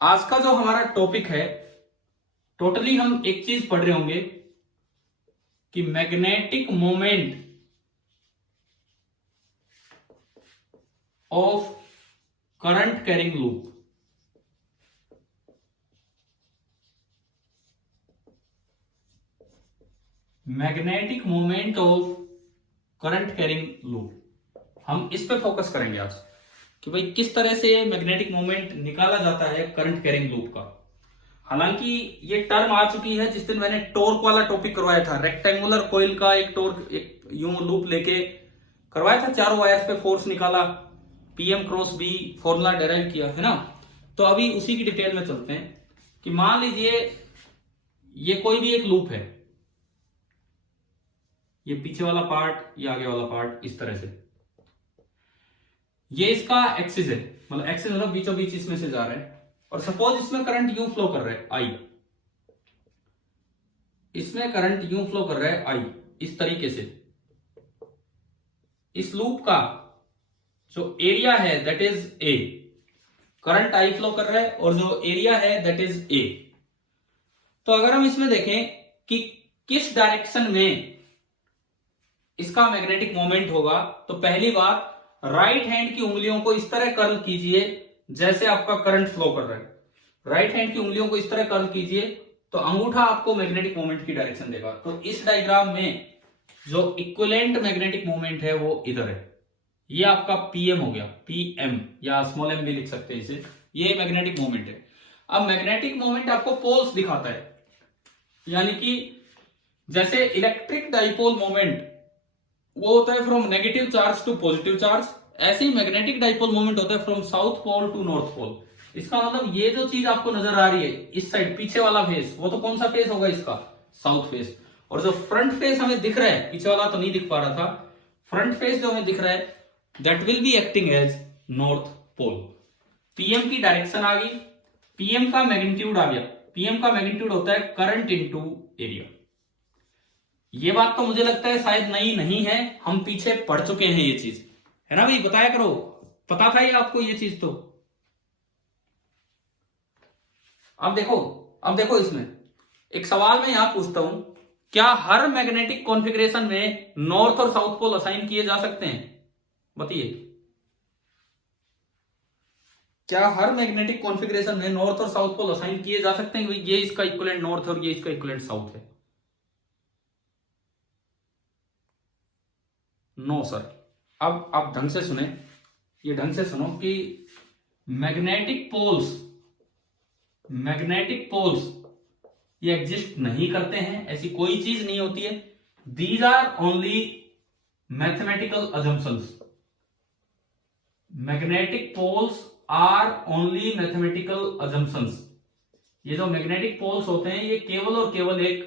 आज का जो हमारा टॉपिक है, टोटली हम एक चीज पढ़ रहे होंगे कि magnetic moment of current carrying loop. Magnetic moment of current carrying loop, हम इस पे फोकस करेंगे आज कि भाई किस तरह से मैग्नेटिक मोमेंट निकाला जाता है करंट कैरिंग लूप का। हालांकि ये टर्म आ चुकी है, जिस दिन मैंने टॉर्क वाला टॉपिक करवाया था, रेक्टेंगुलर कॉइल का एक टॉर्क, एक यूं लूप लेके करवाया था, चारों वायर्स पे फोर्स निकाला, PM cross B formula derive किया है ना। तो अभी उसी की डिटेल में चलते हैं कि मान लीजिए ये कोई भी एक लूप है, ये पीछे वाला पार्ट, ये आगे वाला पार्ट, इस तरह से ये इसका एक्सिस है, मतलब एक्सिस मतलब बीचों बीच इसमें से जा रहा है। और सपोज इसमें करंट यूं फ्लो कर रहा है आई, इसमें करंट यूं फ्लो कर रहा है आई, इस तरीके से। इस लूप का जो एरिया है that is a, current I flow कर रहा है और जो एरिया है दैट इज ए। तो अगर हम इसमें देखें कि किस डायरेक्शन में इसका मैग्नेटिक मोमेंट होगा, तो पहली बात राइट हैंड की उंगलियों को इस तरह कर्ल कीजिए जैसे आपका करंट फ्लो कर रहा है। राइट हैंड की उंगलियों को इस तरह कर्ल कीजिए तो अंगूठा आपको मैग्नेटिक मोमेंट की डायरेक्शन देगा। तो इस डायग्राम में जो इक्विवेलेंट मैग्नेटिक मोमेंट है वो इधर है, ये आपका पीएम हो गया, पीएम या स्मॉल एम भी लिख सकते हैं इसे, ये मैग्नेटिक मोमेंट है। अब मैग्नेटिक मोमेंट आपको पोल्स दिखाता है, यानी कि जैसे इलेक्ट्रिक डाइपोल मोमेंट वो होता है from negative charge to positive charge, ऐसे ही मैग्नेटिक डाइपोल मोमेंट होता है from south pole to north pole. इसका मतलब ये जो चीज आपको नजर आ रही है इस साइड पीछे वाला फेस, वो तो कौन सा फेस होगा इसका, साउथ फेस। और जो फ्रंट फेस हमें दिख रहा है, पीछे वाला तो नहीं दिख पा रहा था, फ्रंट फेस जो हमें दिख रहा है that will be acting as north pole. PM की डायरेक्शन आ गई, पीएम का मैग्नीट्यूड आ गया। पीएम का मैग्नीट्यूड होता है करंट इनटू एरिया। ये बात तो मुझे लगता है शायद नई नहीं है, हम पीछे पढ़ चुके हैं ये चीज, है ना भाई, बताया करो, पता था ये आपको ये चीज तो। अब देखो इसमें एक सवाल मैं यहां पूछता हूं, क्या हर मैग्नेटिक कॉन्फ़िगरेशन में नॉर्थ और साउथ पोल असाइन किए जा सकते हैं? बताइए, क्या हर मैग्नेटिक कॉन्फ़िगरेशन में नॉर्थ और साउथ पोल असाइन किए जा सकते हैं? ये इसका इक्विवेलेंट नॉर्थ और ये इसका इक्विवेलेंट साउथ है। No sir. अब आप ढंग से सुने, ये ढंग से सुनो कि मैग्नेटिक पोल्स ये एग्जिस्ट नहीं करते हैं, ऐसी कोई चीज नहीं होती है। These are only mathematical assumptions. Magnetic poles are only mathematical assumptions. ये जो मैग्नेटिक पोल्स होते हैं ये केवल और केवल एक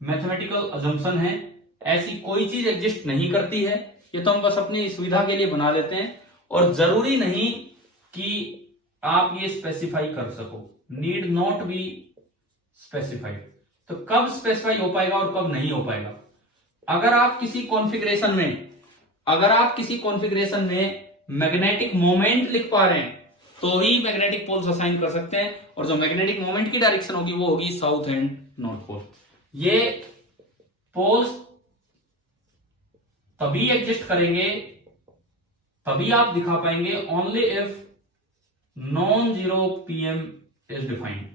मैथमेटिकल अजम्पशन है, ऐसी कोई चीज एग्जिस्ट नहीं करती है। ये तो हम बस अपनी सुविधा के लिए बना लेते हैं, और जरूरी नहीं कि आप ये स्पेसिफाई कर सको, नीड नॉट बी स्पेसिफाइड। तो कब स्पेसिफाई हो पाएगा और कब नहीं हो पाएगा? अगर आप किसी कॉन्फ़िगरेशन में मैग्नेटिक मोमेंट लिख पा रहे हैं तो ही मैग्नेटिक पोल्स असाइन कर सकते हैं, और जो मैग्नेटिक मोमेंट की डायरेक्शन होगी वो होगी साउथ एंड नॉर्थ पोल। ये पोल्स तभी एग्जिस्ट करेंगे, तभी आप दिखा पाएंगे, only if non zero PM is defined.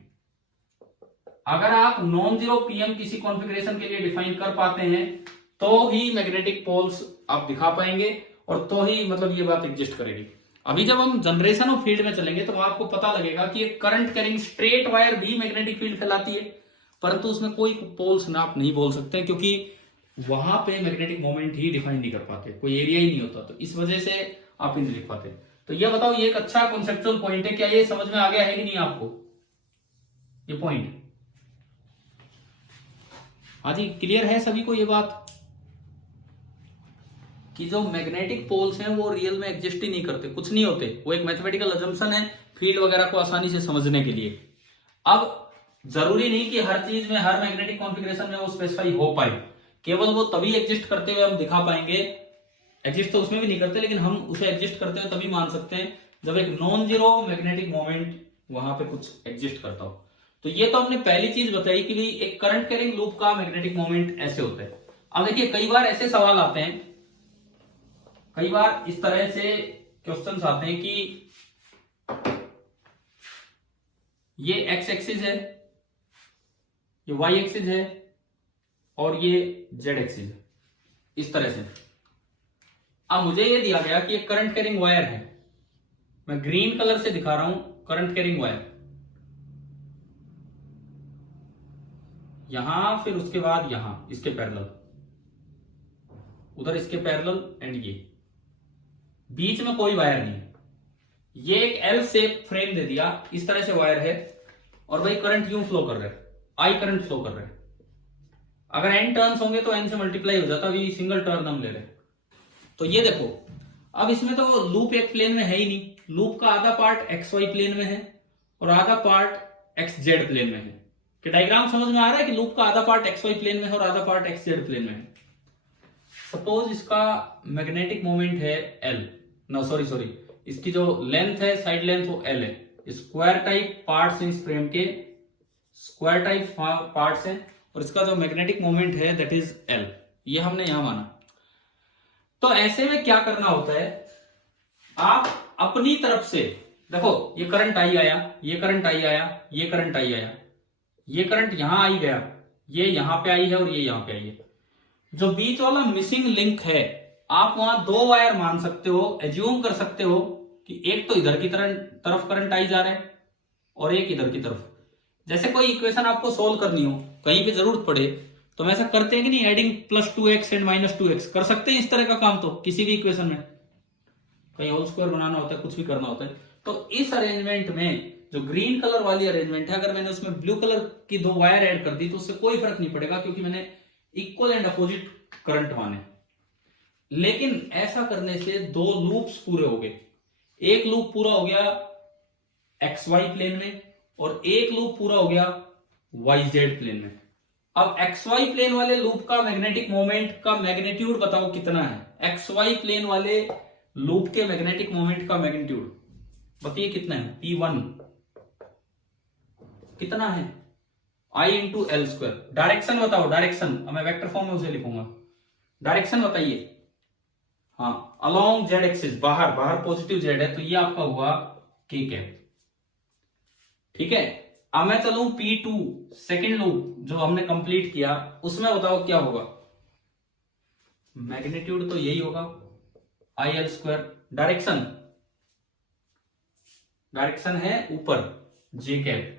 अगर आप नॉन जीरो पीएम किसी कॉन्फ़िगरेशन के लिए डिफाइन कर पाते हैं तो ही मैग्नेटिक पोल्स आप दिखा पाएंगे, और तो ही मतलब ये बात एग्जिस्ट करेगी। अभी जब हम जनरेशन ऑफ फील्ड में चलेंगे तो आपको पता लगेगा कि एक करंट कैरिंग स्ट्रेट वायर भी मैग्नेटिक फील्ड फैलाती है, परंतु उसमें कोई पोल्स ना आप नहीं बोल सकते, क्योंकि वहां पे मैग्नेटिक मोमेंट ही डिफाइन नहीं कर पाते, कोई एरिया ही नहीं होता, तो इस वजह से आप नहीं लिख पाते। तो ये बताओ, ये एक अच्छा कॉन्सेप्चुअल पॉइंट है, क्या ये समझ में आ गया है कि नहीं आपको ये पॉइंट? हाँ जी, क्लियर है सभी को ये बात कि जो मैग्नेटिक पोल्स हैं वो रियल में एग्जिस्ट ही नहीं करते, कुछ नहीं होते, वो एक मैथमेटिकल अजम्पशन है फील्ड वगैरह को आसानी से समझने के लिए। अब जरूरी नहीं कि हर चीज में, हर मैग्नेटिक कॉन्फ़िगरेशन में वो स्पेसिफाई हो पाए, केवल वो तभी एग्जिस्ट करते हुए हम दिखा पाएंगे। एग्जिस्ट तो उसमें भी नहीं करते, लेकिन हम उसे एग्जिस्ट करते हुए तभी मान सकते हैं जब एक नॉन जीरो मैग्नेटिक मोमेंट वहां पे कुछ एग्जिस्ट करता हो। तो ये तो हमने पहली चीज बताई कि भाई एक करंट कैरिंग लूप का मैग्नेटिक मोमेंट ऐसे होता है। अब देखिए कई बार ऐसे सवाल आते हैं, कई बार इस तरह से क्वेश्चंस आते हैं कि ये एक्स एक्सिस है, ये वाई एक्सिस है और ये जेड एक्सिस है, इस तरह से। अब मुझे ये दिया गया कि एक करंट कैरिंग वायर है, मैं ग्रीन कलर से दिखा रहा हूं करंट कैरिंग वायर, यहां फिर उसके बाद यहां इसके पैरेलल, उधर इसके पैरेलल एंड ये बीच में कोई वायर नहीं है। ये एक एल शेप फ्रेम दे दिया, इस तरह से वायर है और भाई करंट यूं फ्लो कर रहा है, आई करंट फ्लो कर रहा है। अगर एन टर्न्स होंगे तो एन से मल्टीप्लाई हो जाता, अभी सिंगल टर्न हम ले रहे हैं। तो ये देखो, अब इसमें तो लूप एक प्लेन में है ही नहीं, लूप का आधा पार्ट एक्स वाई प्लेन में है और आधा पार्ट एक्स जेड प्लेन में है। कि डायग्राम समझ में आ रहा है कि लूप का आधा पार्ट एक्स वाई प्लेन में है और आधा पार्ट एक्स जेड प्लेन में है। सपोज इसका मैग्नेटिक मोमेंट है एल, नो सॉरी इसकी जो लेंथ है साइड लेंथ वो एल है। स्क्वायर टाइप पार्ट्स हैं इस फ्रेम के, स्क्वायर टाइप पार्ट्स हैं और इसका जो मैग्नेटिक मोमेंट है दैट इज एल, ये हमने यहां माना। तो ऐसे में क्या करना होता है, आप अपनी तरफ से देखो, ये करंट आई आया, ये करंट आई आया, ये करंट आई आया, ये करंट यहां आई गया, ये यहां पे आई है और ये यहां पे आई है। जो बीच वाला मिसिंग लिंक है, आप वहां दो वायर मान सकते हो, एज्यूम कर सकते हो कि एक तो इधर की तरफ करंट आई जा रहा है और एक इधर की तरफ। जैसे कोई इक्वेशन आपको सोल्व करनी हो, कहीं पे जरूरत पड़े, तो हम ऐसा करते हैं कि नहीं, एडिंग +2x एंड -2x कर सकते हैं इस तरह का काम। तो किसी भी इक्वेशन में कहीं होल स्क्वायर बनाना होता है, कुछ भी करना होता है। तो इस अरेंजमेंट में जो ग्रीन कलर वाली अरेंजमेंट है, अगर मैंने उसमें ब्लू कलर की दो वायर ऐड कर दी तो उससे कोई फर्क नहीं पड़ेगा, क्योंकि मैंने इक्वल एंड अपोजिट करंट माने। लेकिन ऐसा करने से दो लूप्स पूरे हो गए, एक लूप पूरा हो गया एक्स वाई प्लेन में और एक लूप पूरा हो गया वाई जेड प्लेन में। अब एक्स वाई प्लेन वाले लूप का मैग्नेटिक मोमेंट का मैग्नीट्यूड बताओ कितना है। एक्स वाई प्लेन वाले लूप के मैग्नेटिक मोमेंट का मैग्नीट्यूड बताइए कितना है। P1 कितना है, I into L square. Direction बताओ, डायरेक्शन मैं वेक्टर फॉर्म में उसे लिखूंगा, डायरेक्शन बताइए। हाँ, अलोंग जेड एक्सिस, बाहर पॉजिटिव जेड है तो ये आपका हुआ के कैप। ठीक है, अब मैं चलूं P2 सेकेंड लूप जो हमने कंप्लीट किया, उसमें बताओ क्या होगा। मैग्नीट्यूड तो यही होगा आई एल स्क्वायर। डायरेक्शन है ऊपर जे कैप,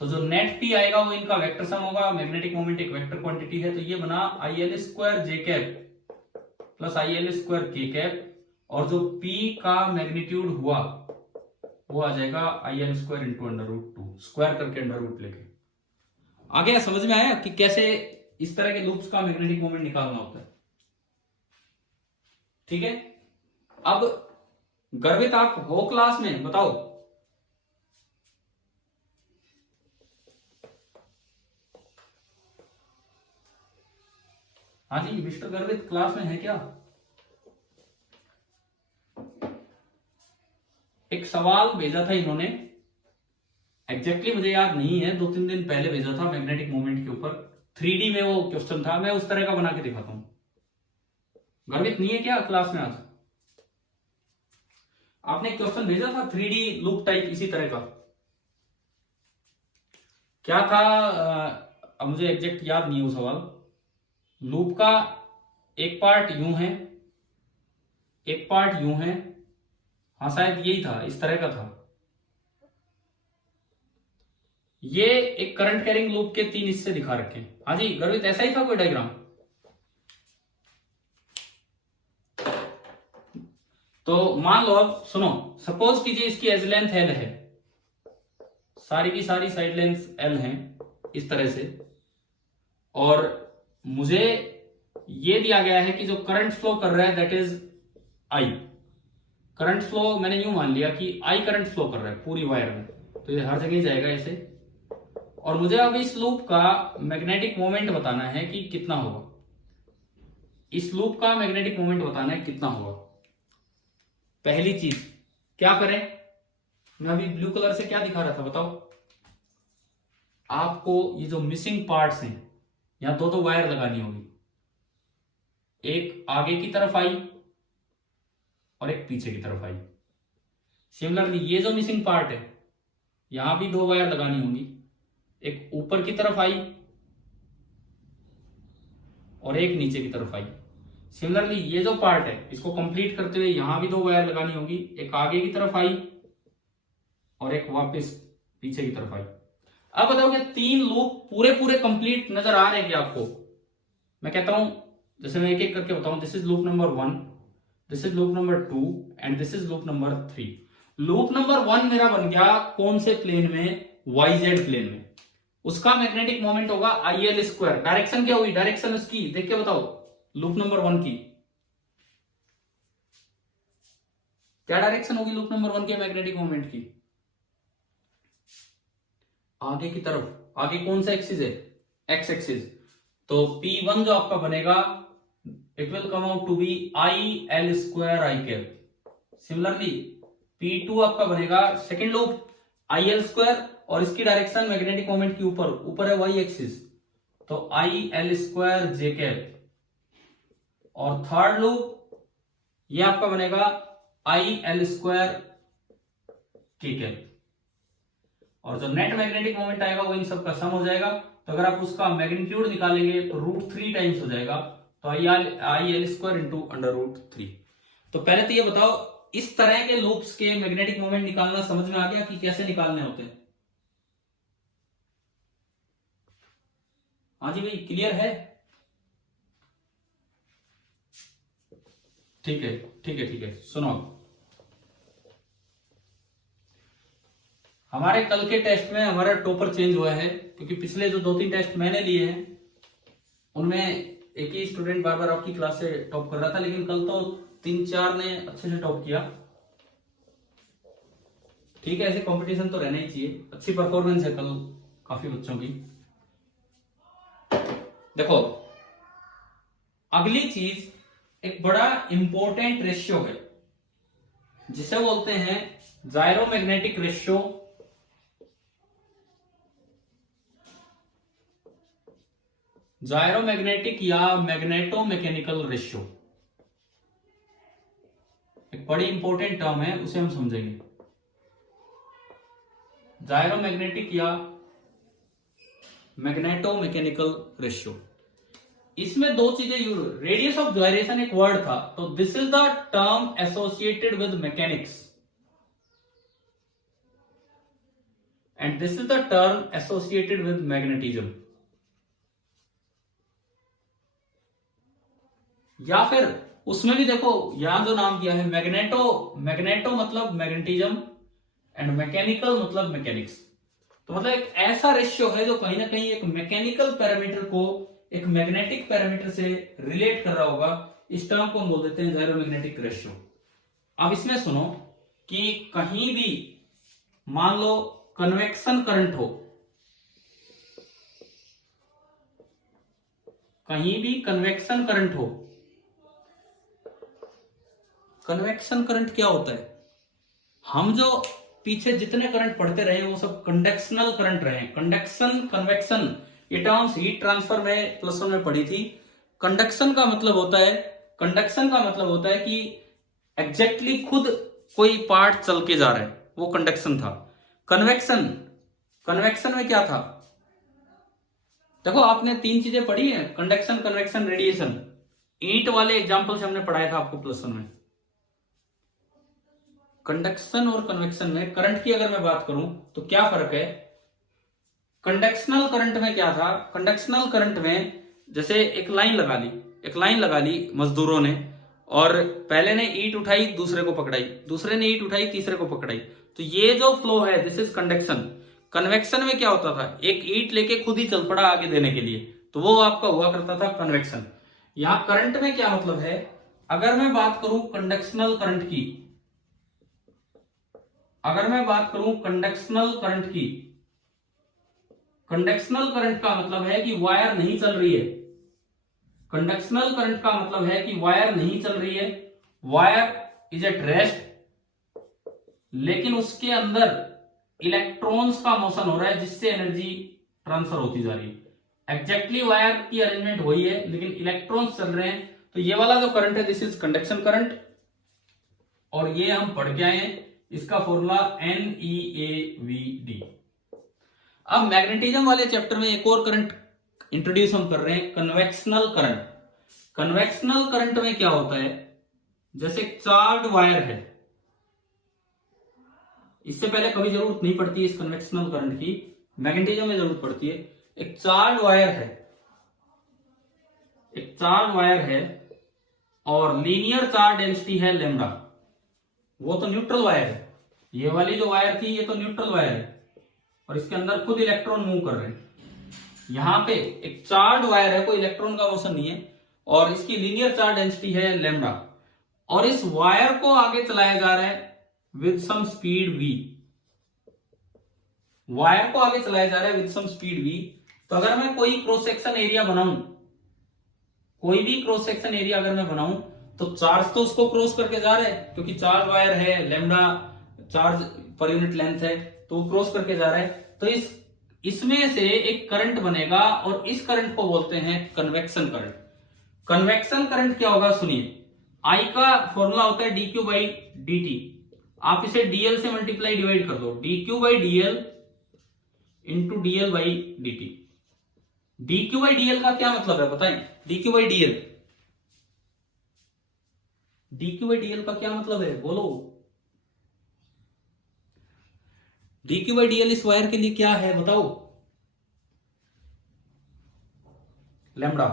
तो जो नेट पी आएगा वो इनका वेक्टर सम होगा। मैग्नेटिक मोमेंट एक वेक्टर क्वांटिटी है, तो ये बना I L square J cap plus I L square के कैप, और जो P का मैग्नीट्यूड हुआ वो आ जाएगा I L square into √2, square करके √ लेके। आ गया, समझ में आया कि कैसे इस तरह के लूप्स का मैग्नेटिक मोमेंट निकालना होता है। ठीक है, अब गर्वित आप हो क्लास में, बताओ। हाँ जी, मिस्टर गर्वित क्लास में है क्या? एक सवाल भेजा था इन्होंने, एग्जैक्टली मुझे याद नहीं है, 2-3 दिन पहले भेजा था मैग्नेटिक मोमेंट के ऊपर। 3D में वो क्वेश्चन था, मैं उस तरह का बना के दिखाता हूं। गर्वित नहीं है क्या क्लास में आज? आपने क्वेश्चन भेजा था 3D लूप टाइप इसी तरह का, क्या था अब मुझे एग्जैक्ट याद नहीं है वो सवाल। लूप का एक पार्ट यूं है, एक पार्ट यूं है, हाँ शायद यही था, इस तरह का था। ये एक करंट कैरिंग लूप के 3 हिस्से दिखा रखे हैं। हाँ जी गर्वित, ऐसा ही था कोई डायग्राम? तो मान लो, अब सुनो, सपोज कीजिए इसकी एज लेंथ एल है, सारी की सारी साइड लेंथ एल है इस तरह से, और मुझे ये दिया गया है कि जो करंट फ्लो कर रहा है that is I. Current flow मैंने यूं मान लिया कि आई करंट फ्लो कर रहा है पूरी वायर में, तो ये हर जगह जाएगा ऐसे। और मुझे अब इस लूप का मैग्नेटिक मोमेंट बताना है कि कितना होगा, इस लूप का मैग्नेटिक मोमेंट बताना है कितना होगा। पहली चीज क्या करें, मैं अभी ब्लू कलर से क्या दिखा रहा था बताओ? आपको ये जो मिसिंग पार्ट्स हैं, यहां दो दो वायर लगानी होगी, एक आगे की तरफ आई और एक पीछे की तरफ आई। सिमिलरली ये जो मिसिंग पार्ट है, यहां भी दो वायर लगानी होंगी, एक ऊपर की तरफ आई और एक नीचे की तरफ आई। सिमिलरली ये जो पार्ट है, इसको कंप्लीट करते हुए यहां भी दो वायर लगानी होगी, एक आगे की तरफ आई और एक वापस पीछे की तरफ आई। अब बताओ कि तीन लूप पूरे पूरे कंप्लीट नजर आ रहे हैं क्या आपको? मैं कहता हूं, जैसे मैं एक एक करके बताऊं, this is loop number 1, this is loop number 2 and this is loop number 3। Loop number 1 मेरा बन गया कौन से प्लेन में? YZ प्लेन में। उसका मैग्नेटिक मोमेंट होगा IL²। डायरेक्शन क्या हुई? डायरेक्शन उसकी देख के बताओ, लूप नंबर 1 की क्या डायरेक्शन होगी? लूप नंबर 1 के मैग्नेटिक मोमेंट की आगे की तरफ। आगे कौन सा एक्सिस है? X axis. तो P1 जो आपका बनेगा, it will come out to be IL²I cap. Similarly P2 आपका बनेगा सेकेंड लूप IL² और इसकी डायरेक्शन मैग्नेटिक मोमेंट के ऊपर, ऊपर है Y एक्सिस, तो IL²J कैप। और थर्ड लूप ये आपका बनेगा IL² K कैप। और जो नेट मैग्नेटिक मोमेंट आएगा वो इन सब का सम हो जाएगा। तो अगर आप उसका मैग्नीट्यूड निकालेंगे तो √3 टाइम्स हो जाएगा, तो IL² इंटू √3। तो पहले तो ये बताओ, इस तरह के लूप्स के मैग्नेटिक मोमेंट निकालना समझ में आ गया कि कैसे निकालने होते हैं? हाँ जी भाई, क्लियर है? ठीक है ठीक है ठीक है। सुनो, हमारे कल के टेस्ट में हमारा टॉपर चेंज हुआ है, क्योंकि पिछले जो 2-3 टेस्ट मैंने लिए हैं उनमें एक ही स्टूडेंट बार बार आपकी क्लास से टॉप कर रहा था, लेकिन कल तो 3-4 ने अच्छे से टॉप किया। ठीक है, ऐसे कंपटीशन तो रहना ही चाहिए, अच्छी परफॉर्मेंस है कल काफी बच्चों की। देखो, अगली चीज एक बड़ा इंपॉर्टेंट रेशियो है जिसे बोलते हैं जायरोमैग्नेटिक रेशियो, जायरोमैग्नेटिक या मैग्नेटो मैकेनिकल रेशियो। एक बड़ी इंपॉर्टेंट टर्म है, उसे हम समझेंगे। जायरोमैग्नेटिक या मैग्नेटो मैकेनिकल रेशियो, इसमें दो चीजें, रेडियस ऑफ जायरेशन एक वर्ड था, तो this is the term associated with mechanics and this is the term associated with magnetism. या फिर उसमें भी देखो, यहां जो नाम दिया है मैग्नेटो, मैग्नेटो मतलब मैग्नेटिज्म एंड मैकेनिकल मतलब मैकेनिक्स। तो मतलब एक ऐसा रेशियो है जो कहीं ना कहीं एक मैकेनिकल पैरामीटर को एक मैग्नेटिक पैरामीटर से रिलेट कर रहा होगा। इस टर्म को हम बोल देते हैं जायरोमैग्नेटिक रेशियो। अब इसमें सुनो कि कहीं भी मान लो कन्वेक्शन करंट हो, कहीं भी कन्वेक्शन करंट हो। कन्वेक्शन करंट क्या होता है? हम जो पीछे जितने करंट पढ़ते रहे वो सब कंडक्शनल करंट रहे। कंडक्शन, कन्वेक्शन, ये टर्म्स हीट ट्रांसफर में +1 में पढ़ी थी। कंडक्शन का मतलब होता है, कंडक्शन का मतलब होता है कि एग्जैक्टली खुद कोई पार्ट चल के जा रहा है, वो कंडक्शन था। कन्वेक्शन, कन्वेक्शन में क्या था? देखो, आपने 3 चीजें पढ़ी है, कंडक्शन, कन्वेक्शन, रेडिएशन। ईंट वाले एग्जांपल से हमने पढ़ाया था आपको +1 में। कंडक्शन और कन्वेक्शन में करंट की अगर मैं बात करूं तो क्या फर्क है? कंडक्शनल करंट में क्या था? कंडक्शनल करंट में जैसे एक लाइन लगा ली, एक लाइन लगा ली मजदूरों ने, और पहले ने ईंट उठाई, दूसरे को पकड़ाई, दूसरे ने ईंट उठाई, तीसरे को पकड़ाई, तो ये जो फ्लो है दिस इज कंडक्शन। कन्वेक्शन में क्या होता था? एक ईंट लेके खुद ही चल पड़ा आगे देने के लिए, तो वो आपका हुआ करता था कन्वेक्शन। यहां करंट में क्या मतलब है? अगर मैं बात करूं कंडक्शनल करंट की, अगर मैं बात करूं कंडक्शनल करंट की, कंडक्शनल करंट का मतलब है कि वायर नहीं चल रही है। कंडक्शनल करंट का मतलब है कि वायर नहीं चल रही है, वायर इज एट रेस्ट, लेकिन उसके अंदर इलेक्ट्रॉन्स का मोशन हो रहा है जिससे एनर्जी ट्रांसफर होती जा रही है। एग्जैक्टली वायर की अरेंजमेंट वही है लेकिन इलेक्ट्रॉन्स चल रहे हैं। तो ये वाला जो करंट है दिस इज कंडक्शन करंट, और ये हम पढ़ के आए हैं, इसका फॉर्मूला NeAVD। अब मैग्नेटिज्म वाले चैप्टर में एक और करंट इंट्रोड्यूस हम कर रहे हैं, कन्वेक्शनल करंट। कन्वेक्शनल करंट में क्या होता है, जैसे चार्ज वायर है, इससे पहले कभी जरूरत नहीं पड़ती इस कन्वेक्शनल करंट की, मैग्नेटिज्म में जरूरत पड़ती है। एक चार्ज वायर है, एक चार्ज वायर है और लीनियर चार्ज डेंसिटी है लैम्डा, वो तो न्यूट्रल वायर है। ये वाली जो वायर थी ये तो न्यूट्रल वायर है और इसके अंदर खुद इलेक्ट्रॉन मूव कर रहे हैं। यहां पे एक चार्ज वायर है, कोई इलेक्ट्रॉन का मोशन नहीं है, और इसकी लीनियर चार्ज डेंसिटी है लैम्डा, और इस वायर को आगे चलाया जा रहा है with some speed v। Wire को आगे चलाया जा रहा है विद सम स्पीड v। तो अगर मैं कोई क्रॉस सेक्शन एरिया बनाऊं, कोई भी क्रॉस सेक्शन एरिया अगर मैं बनाऊं, तो चार्ज तो उसको क्रॉस करके जा रहा है क्योंकि चार्ज वायर है, lambda charge per unit length है, तो क्रॉस करके जा रहा है। तो इसमें से एक करंट बनेगा और इस करंट को बोलते हैं कन्वेक्शन करंट। कन्वेक्शन करंट क्या होगा सुनिए, I का फॉर्मूला होता है dq/dt। आप इसे dl से मल्टीप्लाई डिवाइड कर दो, dq/dl इंटू dl/dt। dq/dl का क्या मतलब है बताएं, dq/dl, dq/dl का क्या मतलब है बोलो। dq/dl इस वायर के लिए क्या है बताओ, लैम्डा।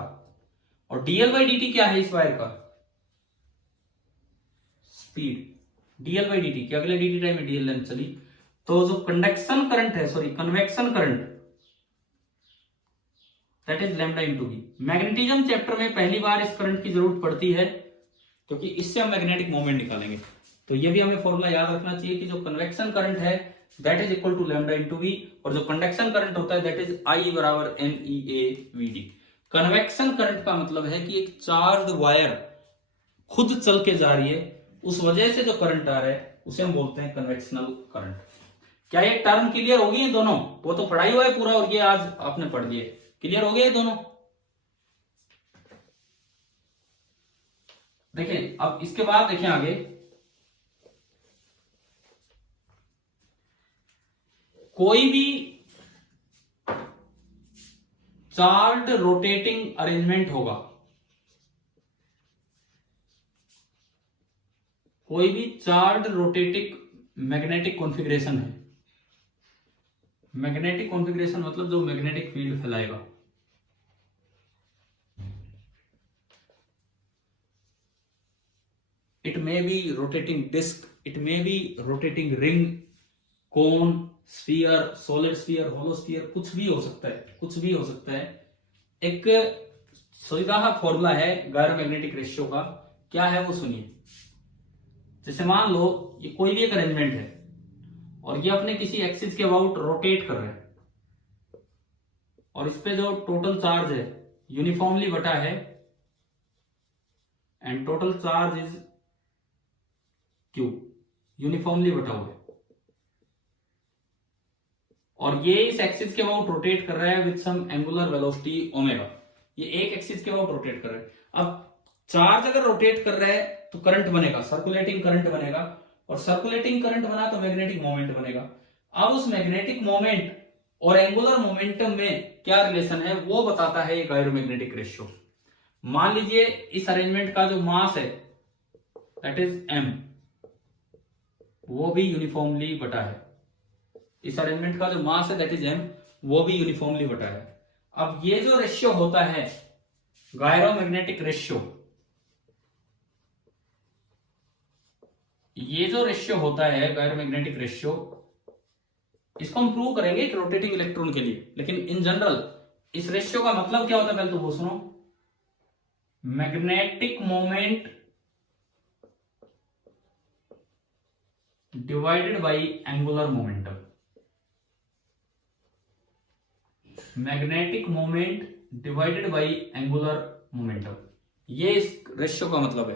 और dl/dt क्या है इस वायर का, स्पीड। dl/dt क्या, अगले dt टाइम में dl लेंथ चली। तो जो कंडक्शन करंट है, sorry convection current, that is lambda into v। Magnetism chapter में पहली बार इस करंट की जरूरत पड़ती है क्योंकि इससे हम मैग्नेटिक मोमेंट निकालेंगे। तो ये भी हमें फॉर्मूला याद रखना चाहिए कि जो कन्वेक्शन करंट है that is equal to lambda into v, और जो कंडक्शन करंट होता है दैट इज I बराबर NeAVD। कन्वेक्शन करंट का मतलब है कि एक चार्ज वायर खुद चल के जा रही है, उस वजह से जो करंट आ रहा है उसे हम बोलते हैं कन्वेक्शनल करंट। क्या ये टर्म क्लियर होगी ये दोनों, वो तो पढ़ाई हुआ है पूरा और ये आज आपने पढ़ दिए, क्लियर हो गया ये दोनों। देखें अब इसके बाद देखें आगे, कोई भी चार्ज रोटेटिंग अरेंजमेंट होगा, कोई भी चार्ज रोटेटिंग मैग्नेटिक कॉन्फ़िगरेशन है। मैग्नेटिक कॉन्फ़िगरेशन मतलब जो मैग्नेटिक फील्ड फैलाएगा। It may be rotating disc, it may be rotating ring, cone, sphere, solid sphere, hollow sphere, कुछ भी हो सकता है, कुछ भी हो सकता है। एक सीधा फॉर्मूला है गायरो मैग्नेटिक रेशियो का, क्या है वो सुनिए। जैसे मान लो ये कोई भी एक अरेंजमेंट है और ये अपने किसी एक्सिस के अबाउट रोटेट कर रहे हैं, और इस पे जो टोटल चार्ज है यूनिफॉर्मली बटा है, and total charge is Q, uniformly बटा हुआ है, और ये इस एक्सिस के अबाउट रोटेट कर रहा है with some angular velocity omega. ये एक एक्सिस के अबाउट रोटेट कर रहा है। अब चार्ज अगर रोटेट कर रहा है तो करंट बनेगा, सर्कुलेटिंग करंट बनेगा, और सर्कुलेटिंग करंट बना तो मैग्नेटिक मोमेंट बनेगा। अब उस मैग्नेटिक मोमेंट और एंगुलर मोमेंटम में क्या रिलेशन है वो बताता है ये गायरोमैग्नेटिक रेशियो। मान लीजिए इस अरेंजमेंट का जो मास है दैट इज m, वो भी यूनिफॉर्मली बटा है। इस अरेंजमेंट का जो मास है दैट इज m, वो भी यूनिफॉर्मली बटा है। अब ये जो रेशियो होता है गायरोमैग्नेटिक रेशियो, ये जो रेशियो होता है गायरोमैग्नेटिक रेशियो, इसको हम प्रूव करेंगे एक रोटेटिंग इलेक्ट्रॉन के लिए, लेकिन इन जनरल इस रेशियो का मतलब क्या होता है पहले तो वो सुनो। Magnetic moment divided by angular momentum. Magnetic moment divided by angular momentum, ये इस रेशियो का मतलब है।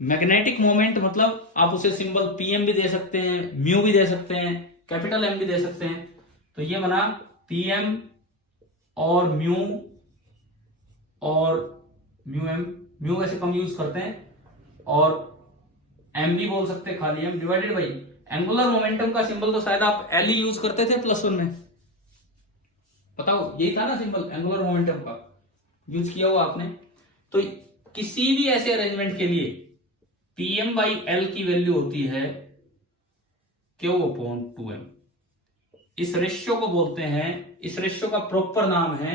मैग्नेटिक मोमेंट मतलब आप उसे सिंबल पीएम भी दे सकते हैं, म्यू भी दे सकते हैं, कैपिटल एम भी दे सकते हैं। तो ये बना पीएम और म्यू एम, म्यू वैसे कम यूज करते हैं, और एम भी बोल सकते हैं, खाली M divided by angular momentum का सिंबल तो शायद आप एल ही यूज करते थे +1 में, बताओ यही था ना सिंबल एंगुलर मोमेंटम का, यूज किया हुआ आपने। तो किसी भी ऐसे अरेंजमेंट के लिए पीएम बाई एल की वैल्यू होती है Q/2m। इस रेशियो को बोलते हैं, इस रेशियो का प्रॉपर नाम है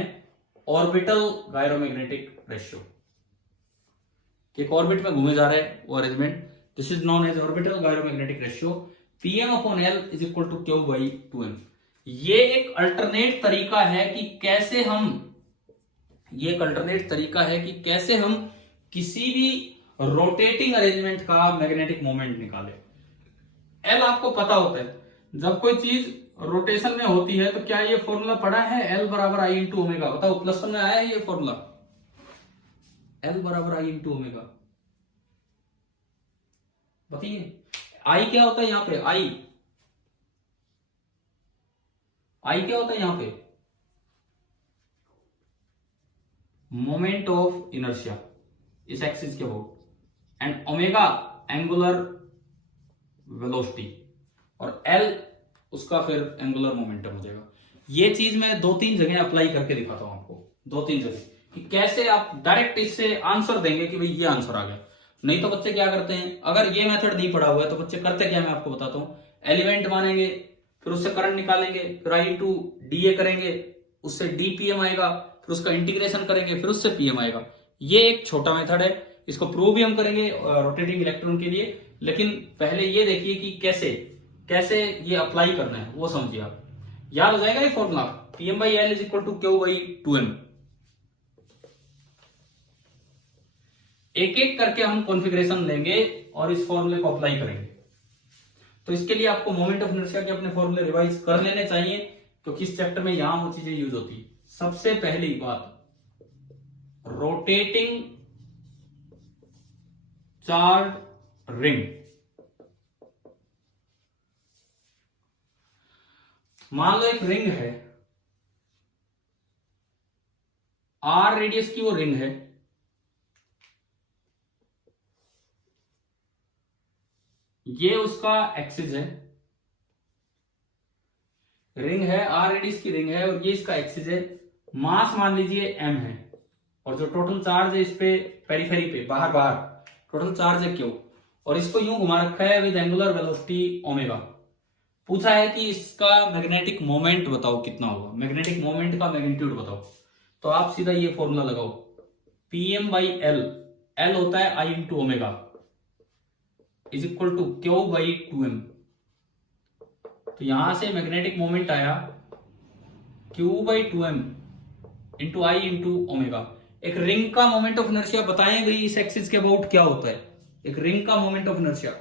ऑर्बिटल गायरोमैग्नेटिक रेशियो। एक ऑर्बिट में घूमे जा रहे हैं वो arrangement, this is known as orbital gyromagnetic ratio. Pm/L is equal to Q/2m। ये एक अल्टरनेट तरीका है कि कैसे हम, ये एक अल्टरनेट तरीका है कि कैसे हम किसी भी रोटेटिंग अरेंजमेंट का मैग्नेटिक मोमेंट निकाले। एल आपको पता होता है, जब कोई चीज रोटेशन में होती है तो क्या ये फॉर्मूला पढ़ा है, एल बराबर आई इंटू ओमेगा, बताओ +1 में आया है ये फॉर्मूला, एल बराबर आई इंटू ओमेगा, बताइए आई क्या होता है यहां पे, आई क्या होता है यहां पे, मोमेंट ऑफ इनर्शिया इस एक्सिस के वो, एंड ओमेगा एंगुलर वेलोसिटी, और एल उसका फिर एंगुलर मोमेंटम हो जाएगा। ये चीज मैं 2-3 जगह अप्लाई करके दिखाता हूं आपको, 2-3 जगह, कि कैसे आप डायरेक्ट इससे आंसर देंगे कि भाई ये आंसर आ गया। नहीं तो बच्चे क्या करते हैं, अगर ये मेथड नहीं पढ़ा हुआ है तो बच्चे करते क्या, मैं आपको बताता हूं, एलिमेंट मानेंगे, फिर उससे करंट निकालेंगे, फिर आई टू डी ए करेंगे, उससे डी पी एम आएगा, फिर उसका इंटीग्रेशन करेंगे, फिर उससे पीएम आएगा। ये एक छोटा मेथड है, इसको प्रूव भी हम करेंगे रोटेटिंग इलेक्ट्रॉन के लिए, लेकिन पहले ये देखिए कि कैसे कैसे ये अप्लाई करना है वो समझिए आप। याद हो जाएगा ये formula, Pm/L is equal to Q/2m। एक एक करके हम कॉन्फ़िगरेशन लेंगे और इस फॉर्मूले को अप्लाई करेंगे। तो इसके लिए आपको मोमेंट ऑफ इनर्शिया के अपने फॉर्मूले रिवाइज कर लेने चाहिए, क्योंकि इस चैप्टर में यहां वो चीजें यूज होती है। सबसे पहली बात, रोटेटिंग चार्ज रिंग। मान लो एक रिंग है, R रेडियस की वो रिंग है, ये उसका एक्सिस है, रिंग है R रेडियस की रिंग है और ये इसका एक्सिस है। मास मान लीजिए m है, और जो टोटल चार्ज है इस पे पेरिफेरी पे बाहर बाहर टोटल चार्ज है Q, और इसको यूं घुमा रखा है विद एंगुलर वेलोसिटी ओमेगा। पूछा है कि इसका मैग्नेटिक मोमेंट बताओ कितना होगा, मैग्नेटिक मोमेंट का मैग्नीट्यूड बताओ। तो आप सीधा ये फॉर्मूला लगाओ, Pm/L, L होता है I into omega, is equal to Q/2m। तो यहां से मैग्नेटिक मोमेंट आया Q/2m into I into omega. एक रिंग का मोमेंट ऑफ इनर्शिया बताएं भाई इस एक्सिस के अबाउट क्या होता है, एक रिंग का मोमेंट ऑफ इनर्शिया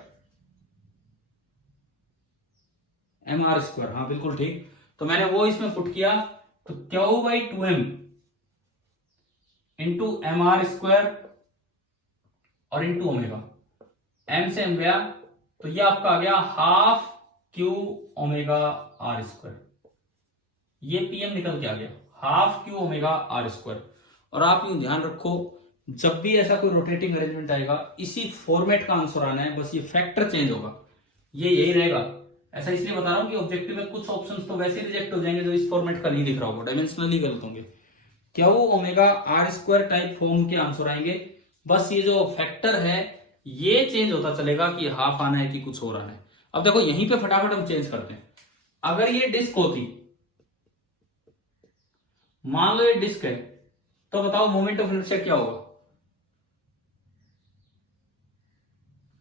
mr²। हाँ बिल्कुल ठीक, तो मैंने वो इसमें पुट किया, तो Q/2m इंटू mr² और इंटू ओमेगा, m से m गया तो ये आपका आ गया ½ Q ओमेगा r²। ये pm निकल के आ गया ½ Q ओमेगा r²। और आप यूं ध्यान रखो, जब भी ऐसा कोई रोटेटिंग अरेंजमेंट आएगा इसी फॉर्मेट का आंसर आना है, बस ये फैक्टर चेंज होगा, ये यही रहेगा। ऐसा इसलिए बता रहा हूं कि ऑब्जेक्टिव में कुछ ऑप्शंस तो वैसे रिजेक्ट हो जाएंगे जो इस फॉर्मेट का नहीं दिख रहा होगा, डायमेंशनली गलत होंगे। Q omega r² type form के आंसर आएंगे, बस ये जो फैक्टर है ये चेंज होता चलेगा कि हाफ आना है कि कुछ और आना है। अब देखो यहीं पे फटाफट हम चेंज करते हैं। अगर ये डिस्क होती, मान लो ये डिस्क है, तो बताओ मोमेंट ऑफ इनर्शिया क्या होगा,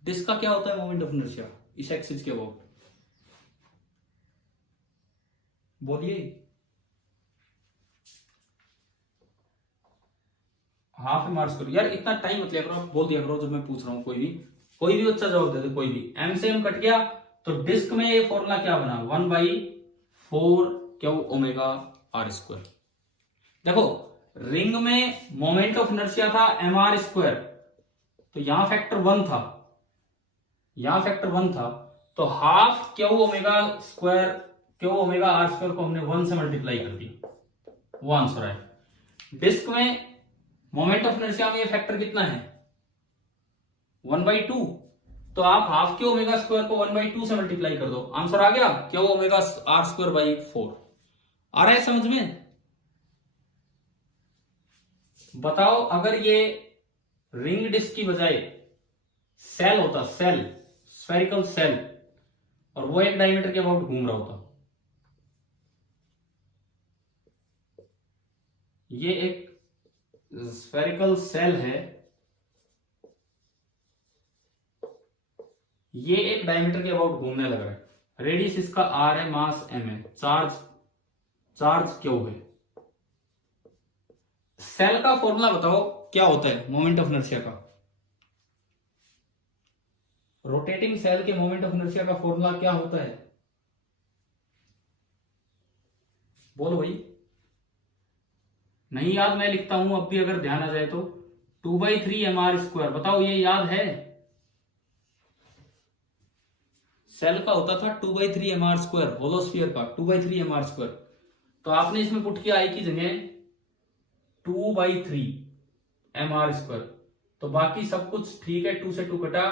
डिस्क का क्या होता है मोमेंट ऑफ इनर्शिया इस एक्सिस के अबाउट, बोलिए। ½ mr²। यार इतना टाइम मत लिया करो, आप बोल दिया करो जब मैं पूछ रहा हूं, कोई भी अच्छा जवाब दे दे, कोई भी। m से m कट गया तो डिस्क में ये फॉर्मूला क्या बना, 1/4 Q ओमेगा r²। देखो रिंग में मोमेंट ऑफ इनर्शिया था mr², तो यहां फैक्टर 1 था, यहां फैक्टर 1 था, तो half Q omega square, Q omega R square को हमने 1 से मल्टीप्लाई कर दिया, वो आंसर है। डिस्क में मोमेंट ऑफ इनर्शिया में ये फैक्टर कितना है 1/2, तो आप हाफ क्यू ओमेगा स्क्वायर को 1/2 से मल्टीप्लाई कर दो, आंसर आ गया Q omega R square by 4। आ रहा है समझ में? बताओ अगर ये रिंग डिस्क की बजाय सेल होता, सेल, स्फेरिकल सेल, और वो एक डायमीटर के अबाउट घूम रहा होता, ये एक स्फेरिकल सेल है, ये एक डायमीटर के अबाउट घूमने लग रहा है, रेडियस इसका आर है, मास एम है, चार्ज क्यू है। सेल का फॉर्मूला बताओ क्या होता है मोमेंट ऑफ इनर्शिया का? रोटेटिंग सेल के मोमेंट ऑफ इनर्शिया का फॉर्मूला क्या होता है? बोलो भाई। नहीं याद, मैं लिखता हूं अब भी अगर ध्यान आ जाए तो, 2/3 mr स्क्वायर। बताओ ये याद है? सेल का होता था 2/3 mr स्क्वायर, होलोस्फीयर का 2/3 mr स्क्वायर। तो आपने इसमें पुट किया आई की जगह 2/3 mr स्क्वायर, तो बाकी सब कुछ ठीक है, 2 से 2 कटा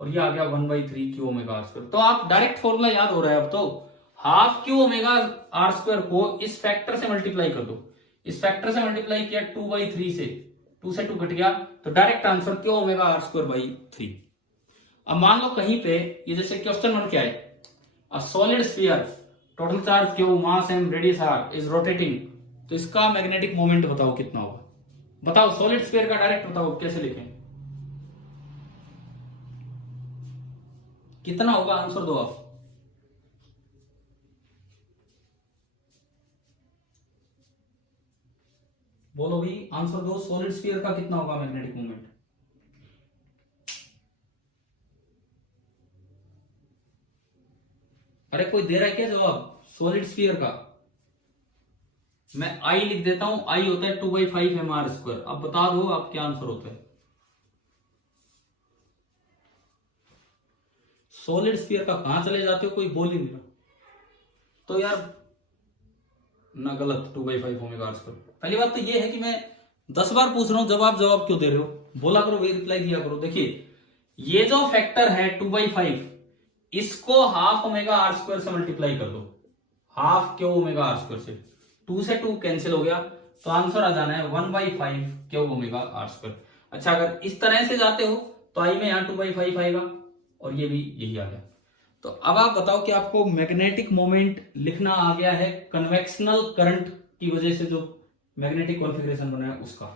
और ये आ गया 1/3 क्यू ओमेगा आर स्क्वायर। तो आप डायरेक्ट फॉर्मूला याद हो रहा है अब तो, half Q omega R square को इस फैक्टर से मल्टीप्लाई कर दो, इस फैक्टर से मल्टीप्लाई किया 2/3 से, 2 से 2 कट गया, तो direct answer Q omega R square by 3। अब मान लो कहीं पे ये जैसे क्वेश्चन 1 क्या है, a solid sphere total charge Q mass M radius R is rotating, तो इसका मैग्नेटिक मोमेंट बताओ कितना होगा? बताओ सॉलिड स्फीयर का डायरेक्ट बताओ कैसे लिखें, कितना होगा? आंसर दो आप। बोलो भाई, आंसर दो, सॉलिड स्फीयर का कितना होगा मैग्नेटिक मोमेंट? अरे कोई दे रहा है क्या जवाब सॉलिड स्फीयर का? मैं आई लिख देता हूं, आई होता है 2/5 mr स्क्वायर। अब बता दो आप क्या आंसर होता है। सॉलिड स्फीयर का कहां चले जाते हो, कोई बोल ही नहीं रहा तो यार ना, गलत 2/5 ओमेगा आर स्क्वायर। पहली बात तो ये है कि मैं 10 बार पूछ रहा हूं, जवाब क्यों दे रहे हो? बोला करो, वे रिप्लाई दिया करो। देखिए ये जो फैक्टर है 2/5, इसको हाफ ओमेगा आर स्क्वायर से मल्टीप्लाई कर दो, half Q omega R square से, 2 से 2 कैंसिल हो गया, तो आंसर आ जाना है 1/5 क्यू ओमेगा आर स्क्वायर। अच्छा अगर इस तरह से जाते हो तो आई में यहां 2/5 आएगा और ये भी यही आ गया। तो अब आप बताओ कि आपको मैग्नेटिक मोमेंट लिखना आ गया है कन्वेक्शनल करंट की वजह से जो मैग्नेटिक कॉन्फ़िगरेशन बना है उसका।